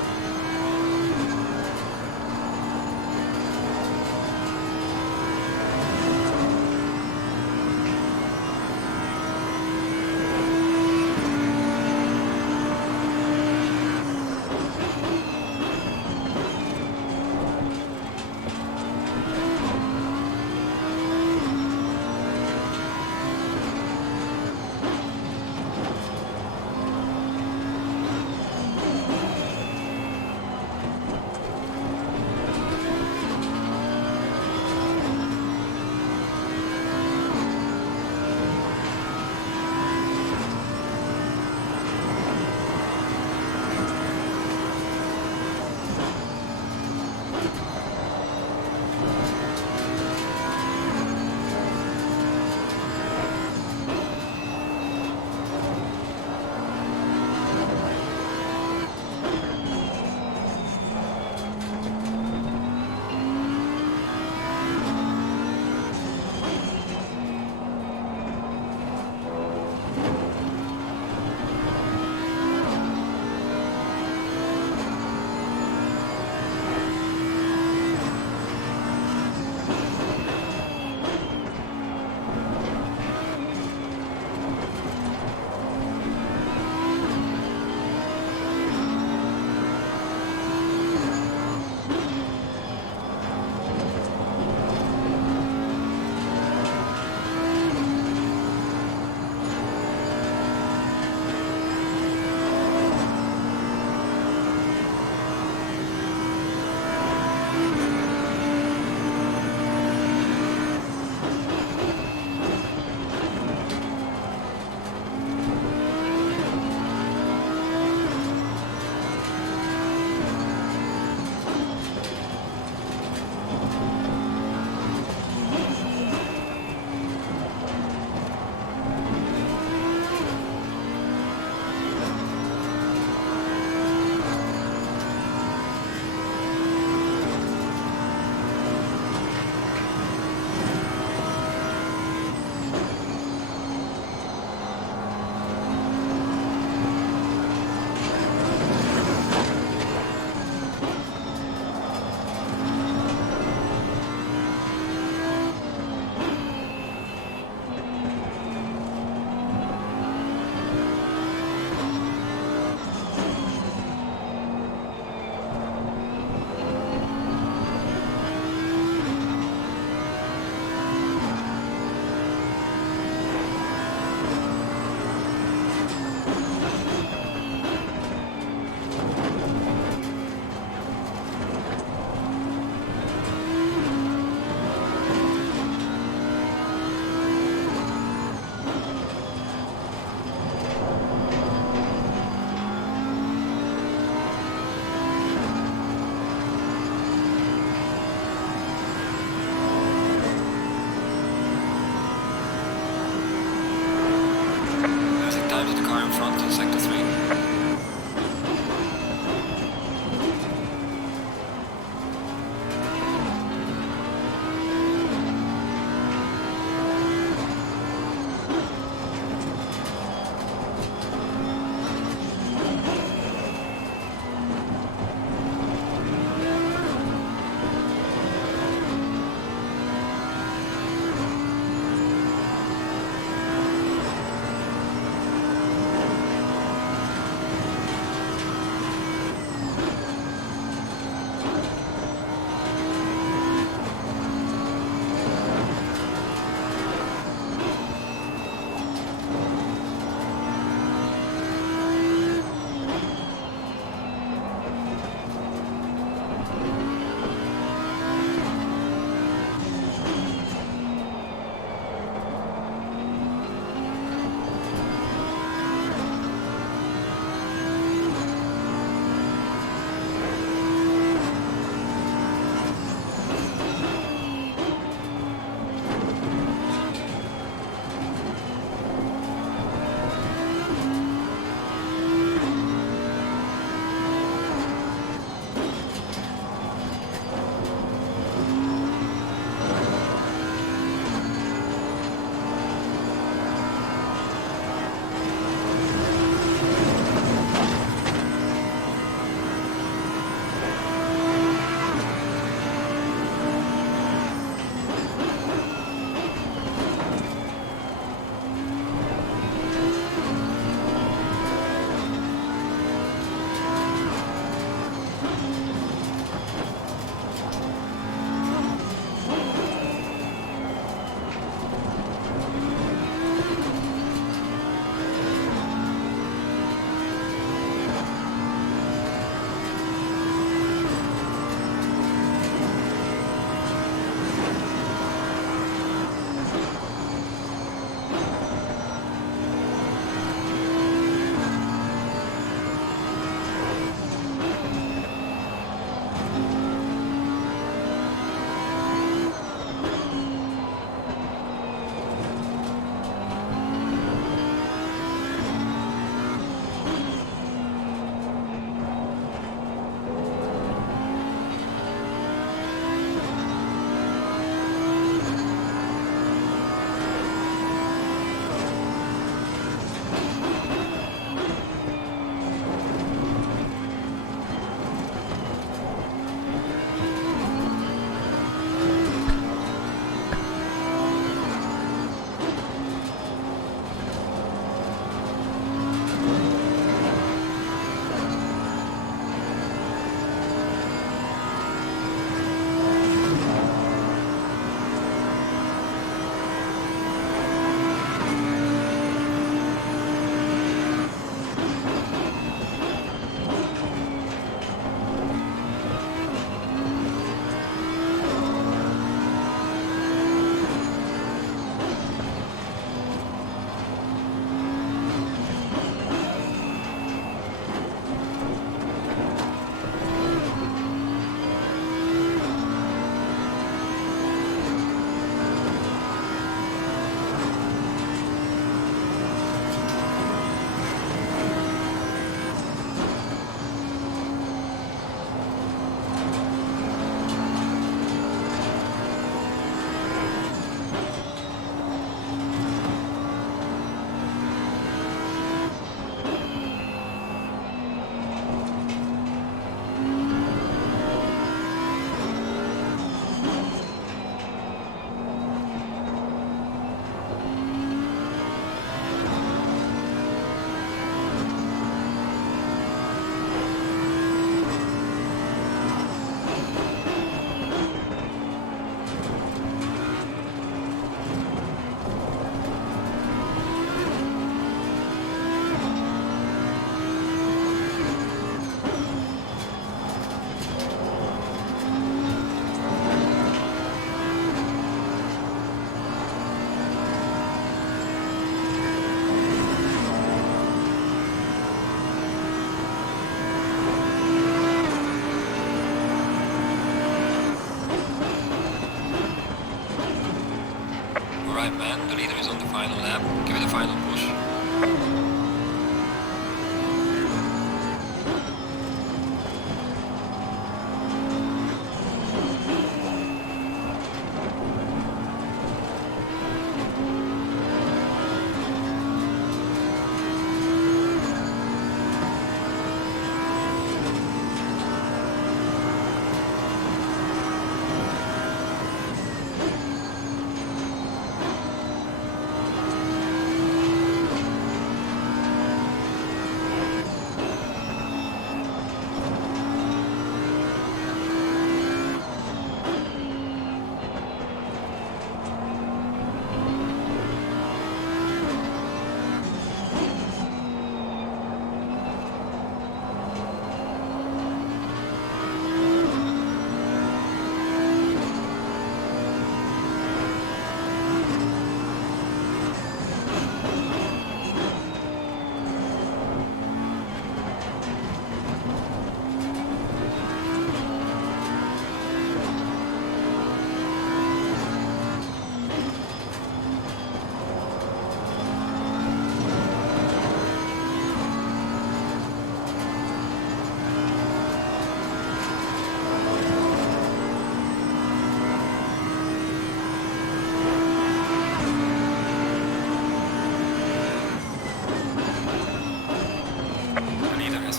Alright man, the leader is on the final lap. Give it a final push.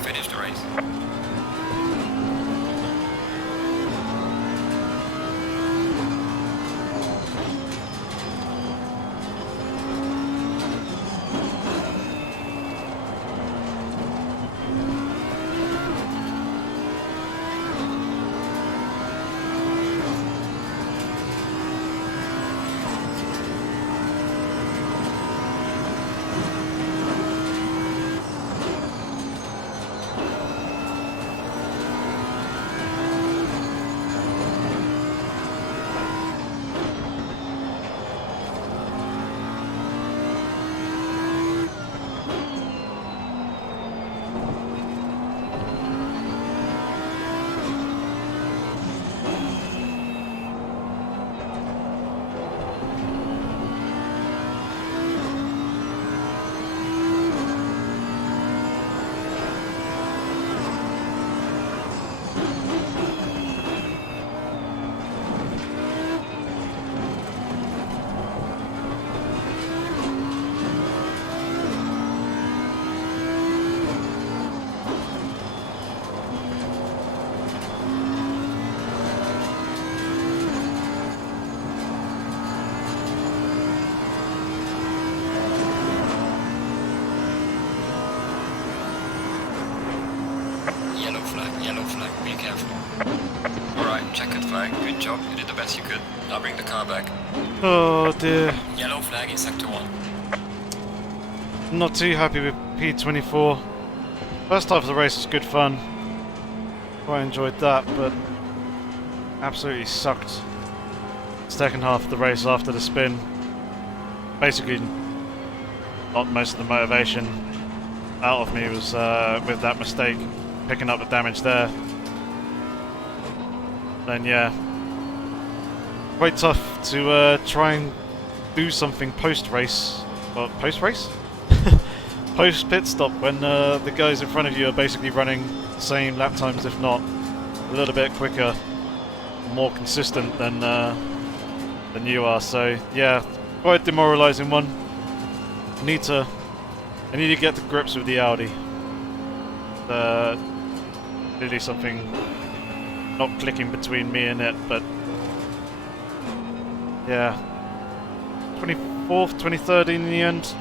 Finish the race. Yellow flag, be careful. Alright, checkered flag, good job, you did the best you could. Now bring the car back. Oh dear. Yellow flag in sector 1. Not too happy with P24. First half of the race was good fun. Quite enjoyed that, but absolutely sucked. Second half of the race after the spin. Basically, not most of the motivation out of me was with that mistake, picking up the damage there. Then yeah, quite tough to try and do something post-race. Well, post-race? Post-pit stop when the guys in front of you are basically running the same lap times, if not a little bit quicker, more consistent than you are. So yeah, quite demoralising one. I need to get to grips with the Audi. Really something not clicking between me and it, but yeah, 24th, 23rd in the end.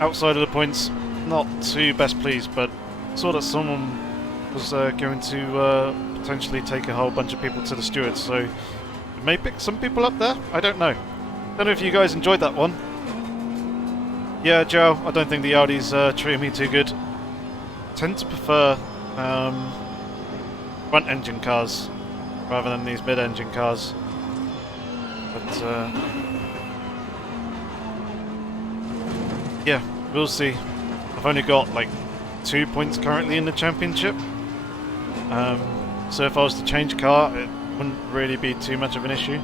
Outside of the points, not too best pleased, but saw that someone was going to potentially take a whole bunch of people to the stewards, so it may pick some people up there. I don't know. Don't know if you guys enjoyed that one. Yeah, Joe, I don't think the Audi's treating me too good. Tend to prefer front engine cars rather than these mid-engine cars. But yeah, we'll see. I've only got like 2 points currently in the championship. So if I was to change car, it wouldn't really be too much of an issue.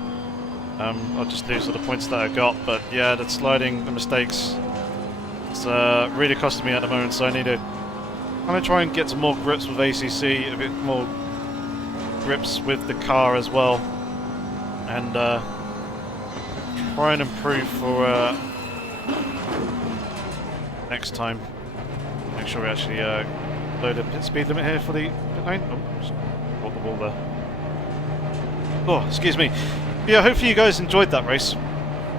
I'll just lose all the points that I got. But yeah, the sliding, the mistakes, it's really costing me at the moment. So I need to kind of try and get some more grips with ACC, a bit more grips with the car as well, and try and improve for next time. Make sure we actually load a pit speed limit here for the pit lane. Oh, just caught the wall there. Oh, excuse me. Yeah, hopefully you guys enjoyed that race.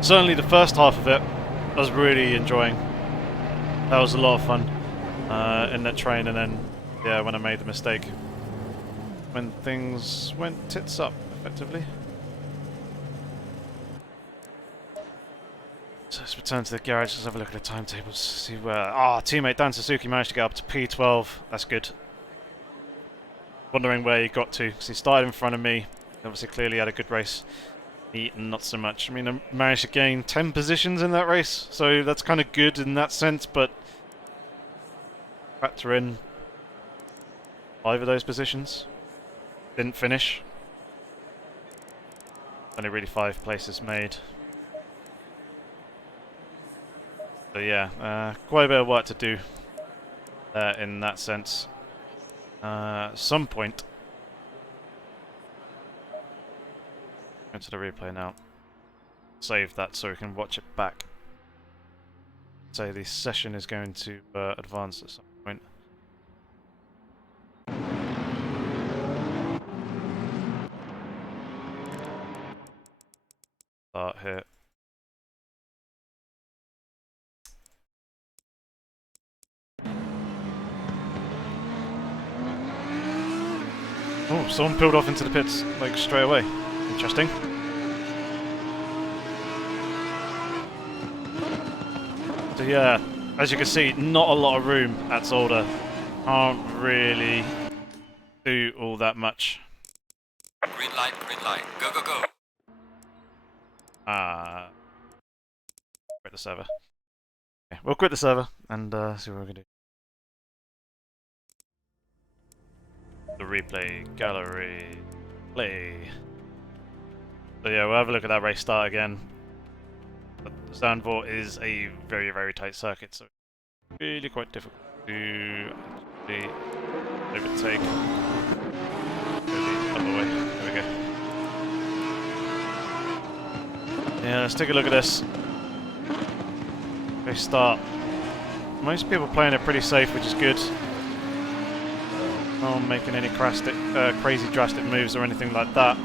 Certainly the first half of it, I was really enjoying. That was a lot of fun in that train, and then, yeah, when I made the mistake, when things went tits up, effectively. So let's return to the garage, let's have a look at the timetables, see where... teammate Dan Suzuki managed to get up to P12, that's good. Wondering where he got to, because he started in front of me, obviously clearly had a good race. Eaton not so much. I mean, I managed to gain 10 positions in that race, so that's kind of good in that sense, but factor in 5 of those positions. Didn't finish. Only really 5 places made. So yeah, quite a bit of work to do in that sense. At some point, go to the replay now. Save that so we can watch it back. Say the session is going to advance at some point. Start here. Oh, someone peeled off into the pits like straight away. Interesting. So yeah, as you can see, not a lot of room at Zolder. Can't really do all that much. Green light, go, go, go. Quit the server. Okay, we'll quit the server and see what we're gonna do. The replay gallery. Play. So yeah, we'll have a look at that race start again. But Zandvoort is a very, very tight circuit, so it's really quite difficult to actually overtake. Go the other way. There we go. Yeah, let's take a look at this. Race start. Most people playing it pretty safe, which is good. Not making any crazy drastic moves or anything like that.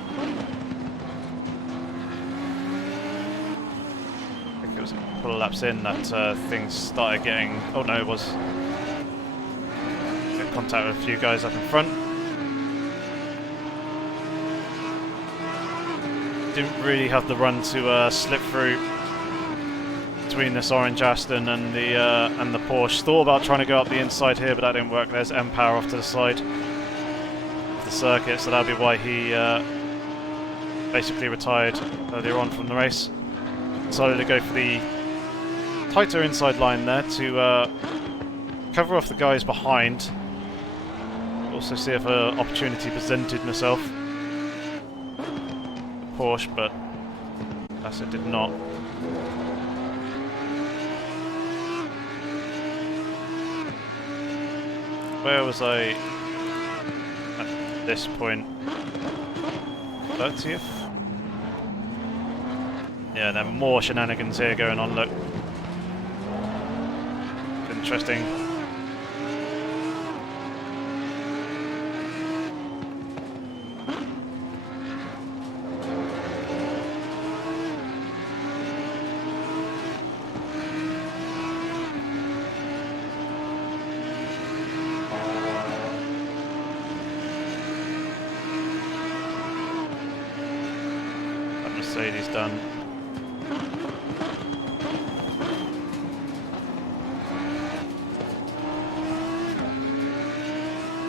I think it was a couple of laps in that things started getting... Oh no, it was... Get contact with a few guys up in front. Didn't really have the run to slip through between this orange Aston and the Porsche. Thought about trying to go up the inside here, but that didn't work. There's M-Power off to the side of the circuit, so that'll be why he basically retired earlier on from the race. Decided to go for the tighter inside line there to cover off the guys behind. Also see if an opportunity presented myself. The Porsche, but as it did not. Where was I at this point? 30th? Yeah, there are more shenanigans here going on, look. Interesting. Mercedes done.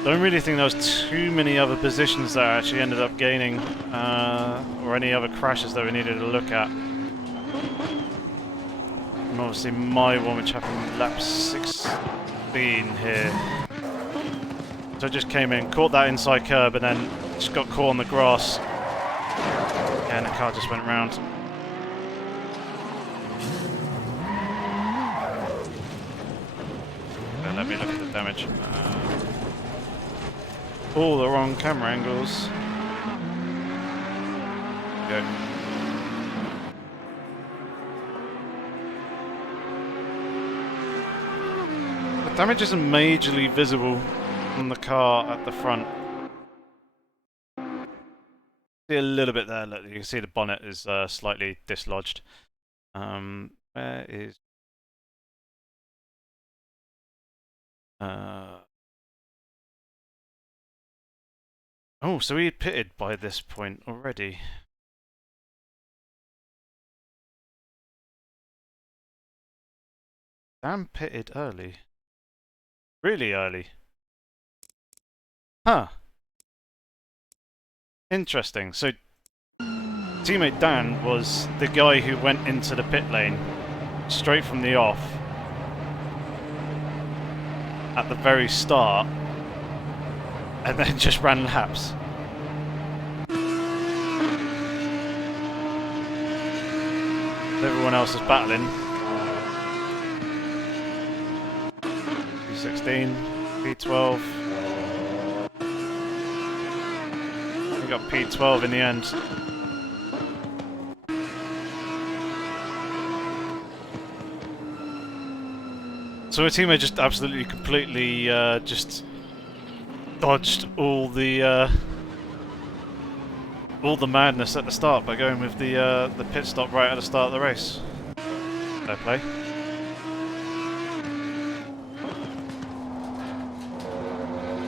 Don't really think there was too many other positions that I actually ended up gaining, or any other crashes that we needed to look at. And obviously my one, which happened lap 16 here. So I just came in, caught that inside curb, and then just got caught on the grass. And the car just went round. let me look at the damage. All the wrong camera angles. Go. The damage isn't majorly visible on the car at the front. See a little bit there. Look, you can see the bonnet is slightly dislodged. Where is? Oh, so he had pitted by this point already. Dan pitted early. Really early. Huh. Interesting. So, teammate Dan was the guy who went into the pit lane straight from the off at the very start and then just ran laps. Everyone else is battling. P16, P12. We got P12 in the end. So our teammate just absolutely, completely just dodged all the madness at the start by going with the pit stop right at the start of the race. Fair play.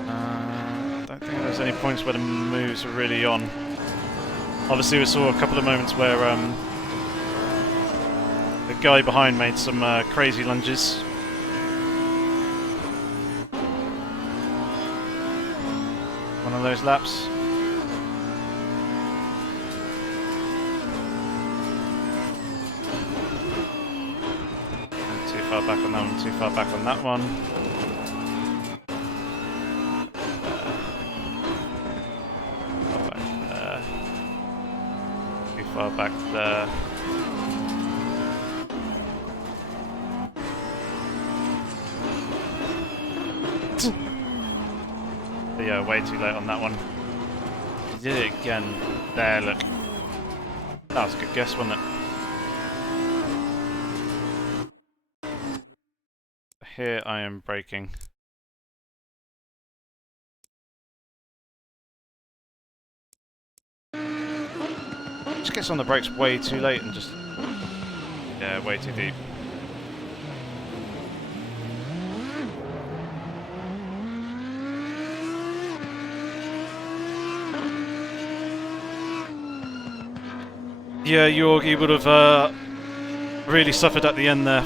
I don't think there's any points where the moves were really on. Obviously, we saw a couple of moments where the guy behind made some crazy lunges. One of those laps. Too far back on that one, too far back on that one. Far back there. Too far back there. Yeah, way too late on that one. He did it again. There, look. That was a good guess, wasn't it? Here I am braking. Just gets on the brakes way too late and just... yeah, way too deep. Yeah, Jorgi would have really suffered at the end there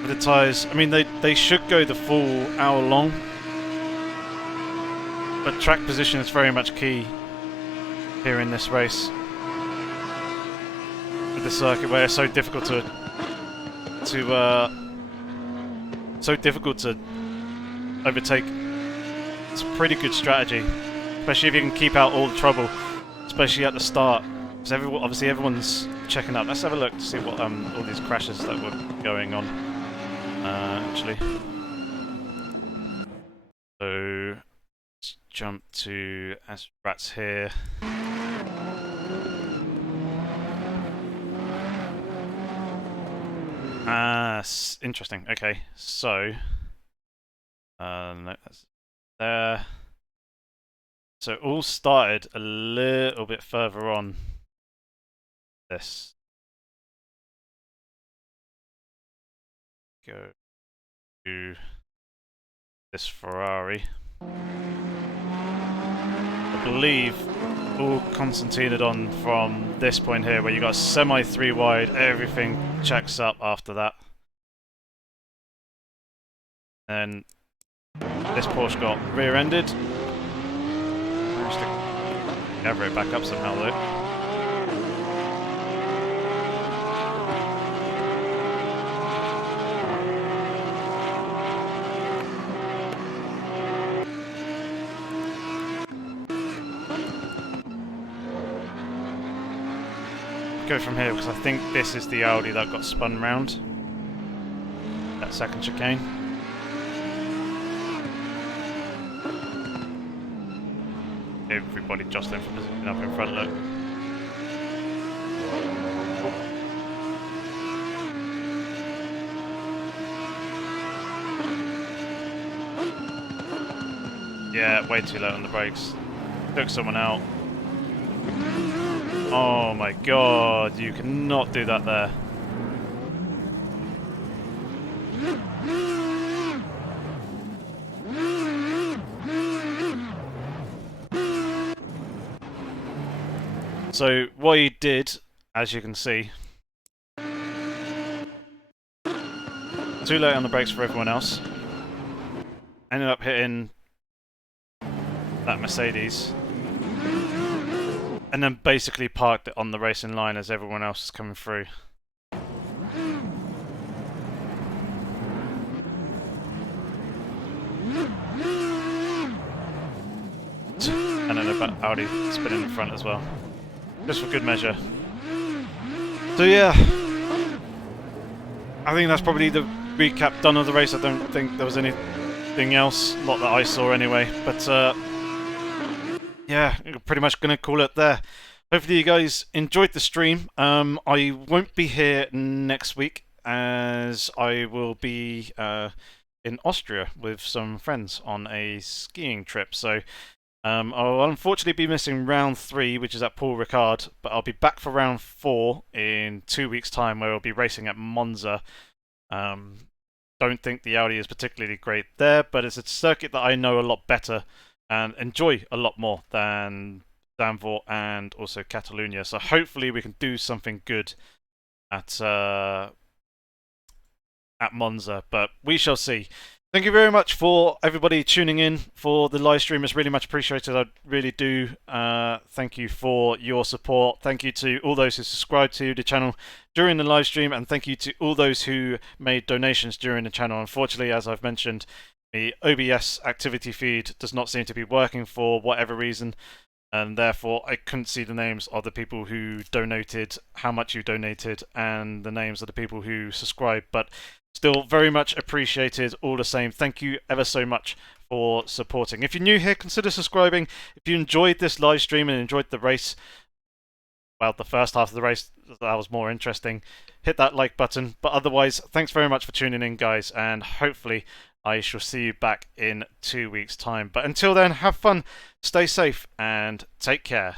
with the tyres. I mean, they should go the full hour long, but track position is very much key here in this race with the circuit, where it's so difficult to overtake. It's a pretty good strategy, especially if you can keep out all the trouble, especially at the start. Because obviously everyone's checking up. Let's have a look to see what all these crashes that were going on actually. So let's jump to as rats here. Interesting. Okay, so no, that's there. So it all started a little bit further on. This. Go to this Ferrari. I believe all concertinaed on from this point here, where you got semi 3 wide, everything checks up after that. And this Porsche got rear-ended. Managed to gather it back up somehow though. Go from here because I think this is the Audi that got spun round. That second chicane. everybody jostling for position up in front. Look. Yeah, way too late on the brakes. Took someone out. Oh my god, you cannot do that there. So what he did, as you can see, too late on the brakes for everyone else. Ended up hitting that Mercedes. And then basically parked it on the racing line as everyone else is coming through. And then a Audi spinning in front as well. Just for good measure. So yeah, I think that's probably the recap done of the race. I don't think there was anything else, not that I saw anyway. But yeah, pretty much going to call it there. Hopefully you guys enjoyed the stream. I won't be here next week as I will be in Austria with some friends on a skiing trip. So I'll unfortunately be missing round 3, which is at Paul Ricard, but I'll be back for round 4 in 2 weeks' time, where I'll be racing at Monza. Don't think the Audi is particularly great there, but it's a circuit that I know a lot better and enjoy a lot more than Zandvoort and also Catalonia. So hopefully we can do something good at Monza, but we shall see. Thank you very much for everybody tuning in for the live stream. It's really much appreciated. I really do. Thank you for your support. Thank you to all those who subscribed to the channel during the live stream, and thank you to all those who made donations during the channel. Unfortunately, as I've mentioned, the OBS activity feed does not seem to be working for whatever reason, and therefore I couldn't see the names of the people who donated, how much you donated, and the names of the people who subscribed, but still very much appreciated all the same. Thank you ever so much for supporting. If you're new here, consider subscribing. If you enjoyed this live stream and enjoyed the race, well, the first half of the race, that was more interesting, hit that like button. But otherwise, thanks very much for tuning in, guys, and hopefully I shall see you back in 2 weeks' time. But until then, have fun, stay safe, and take care.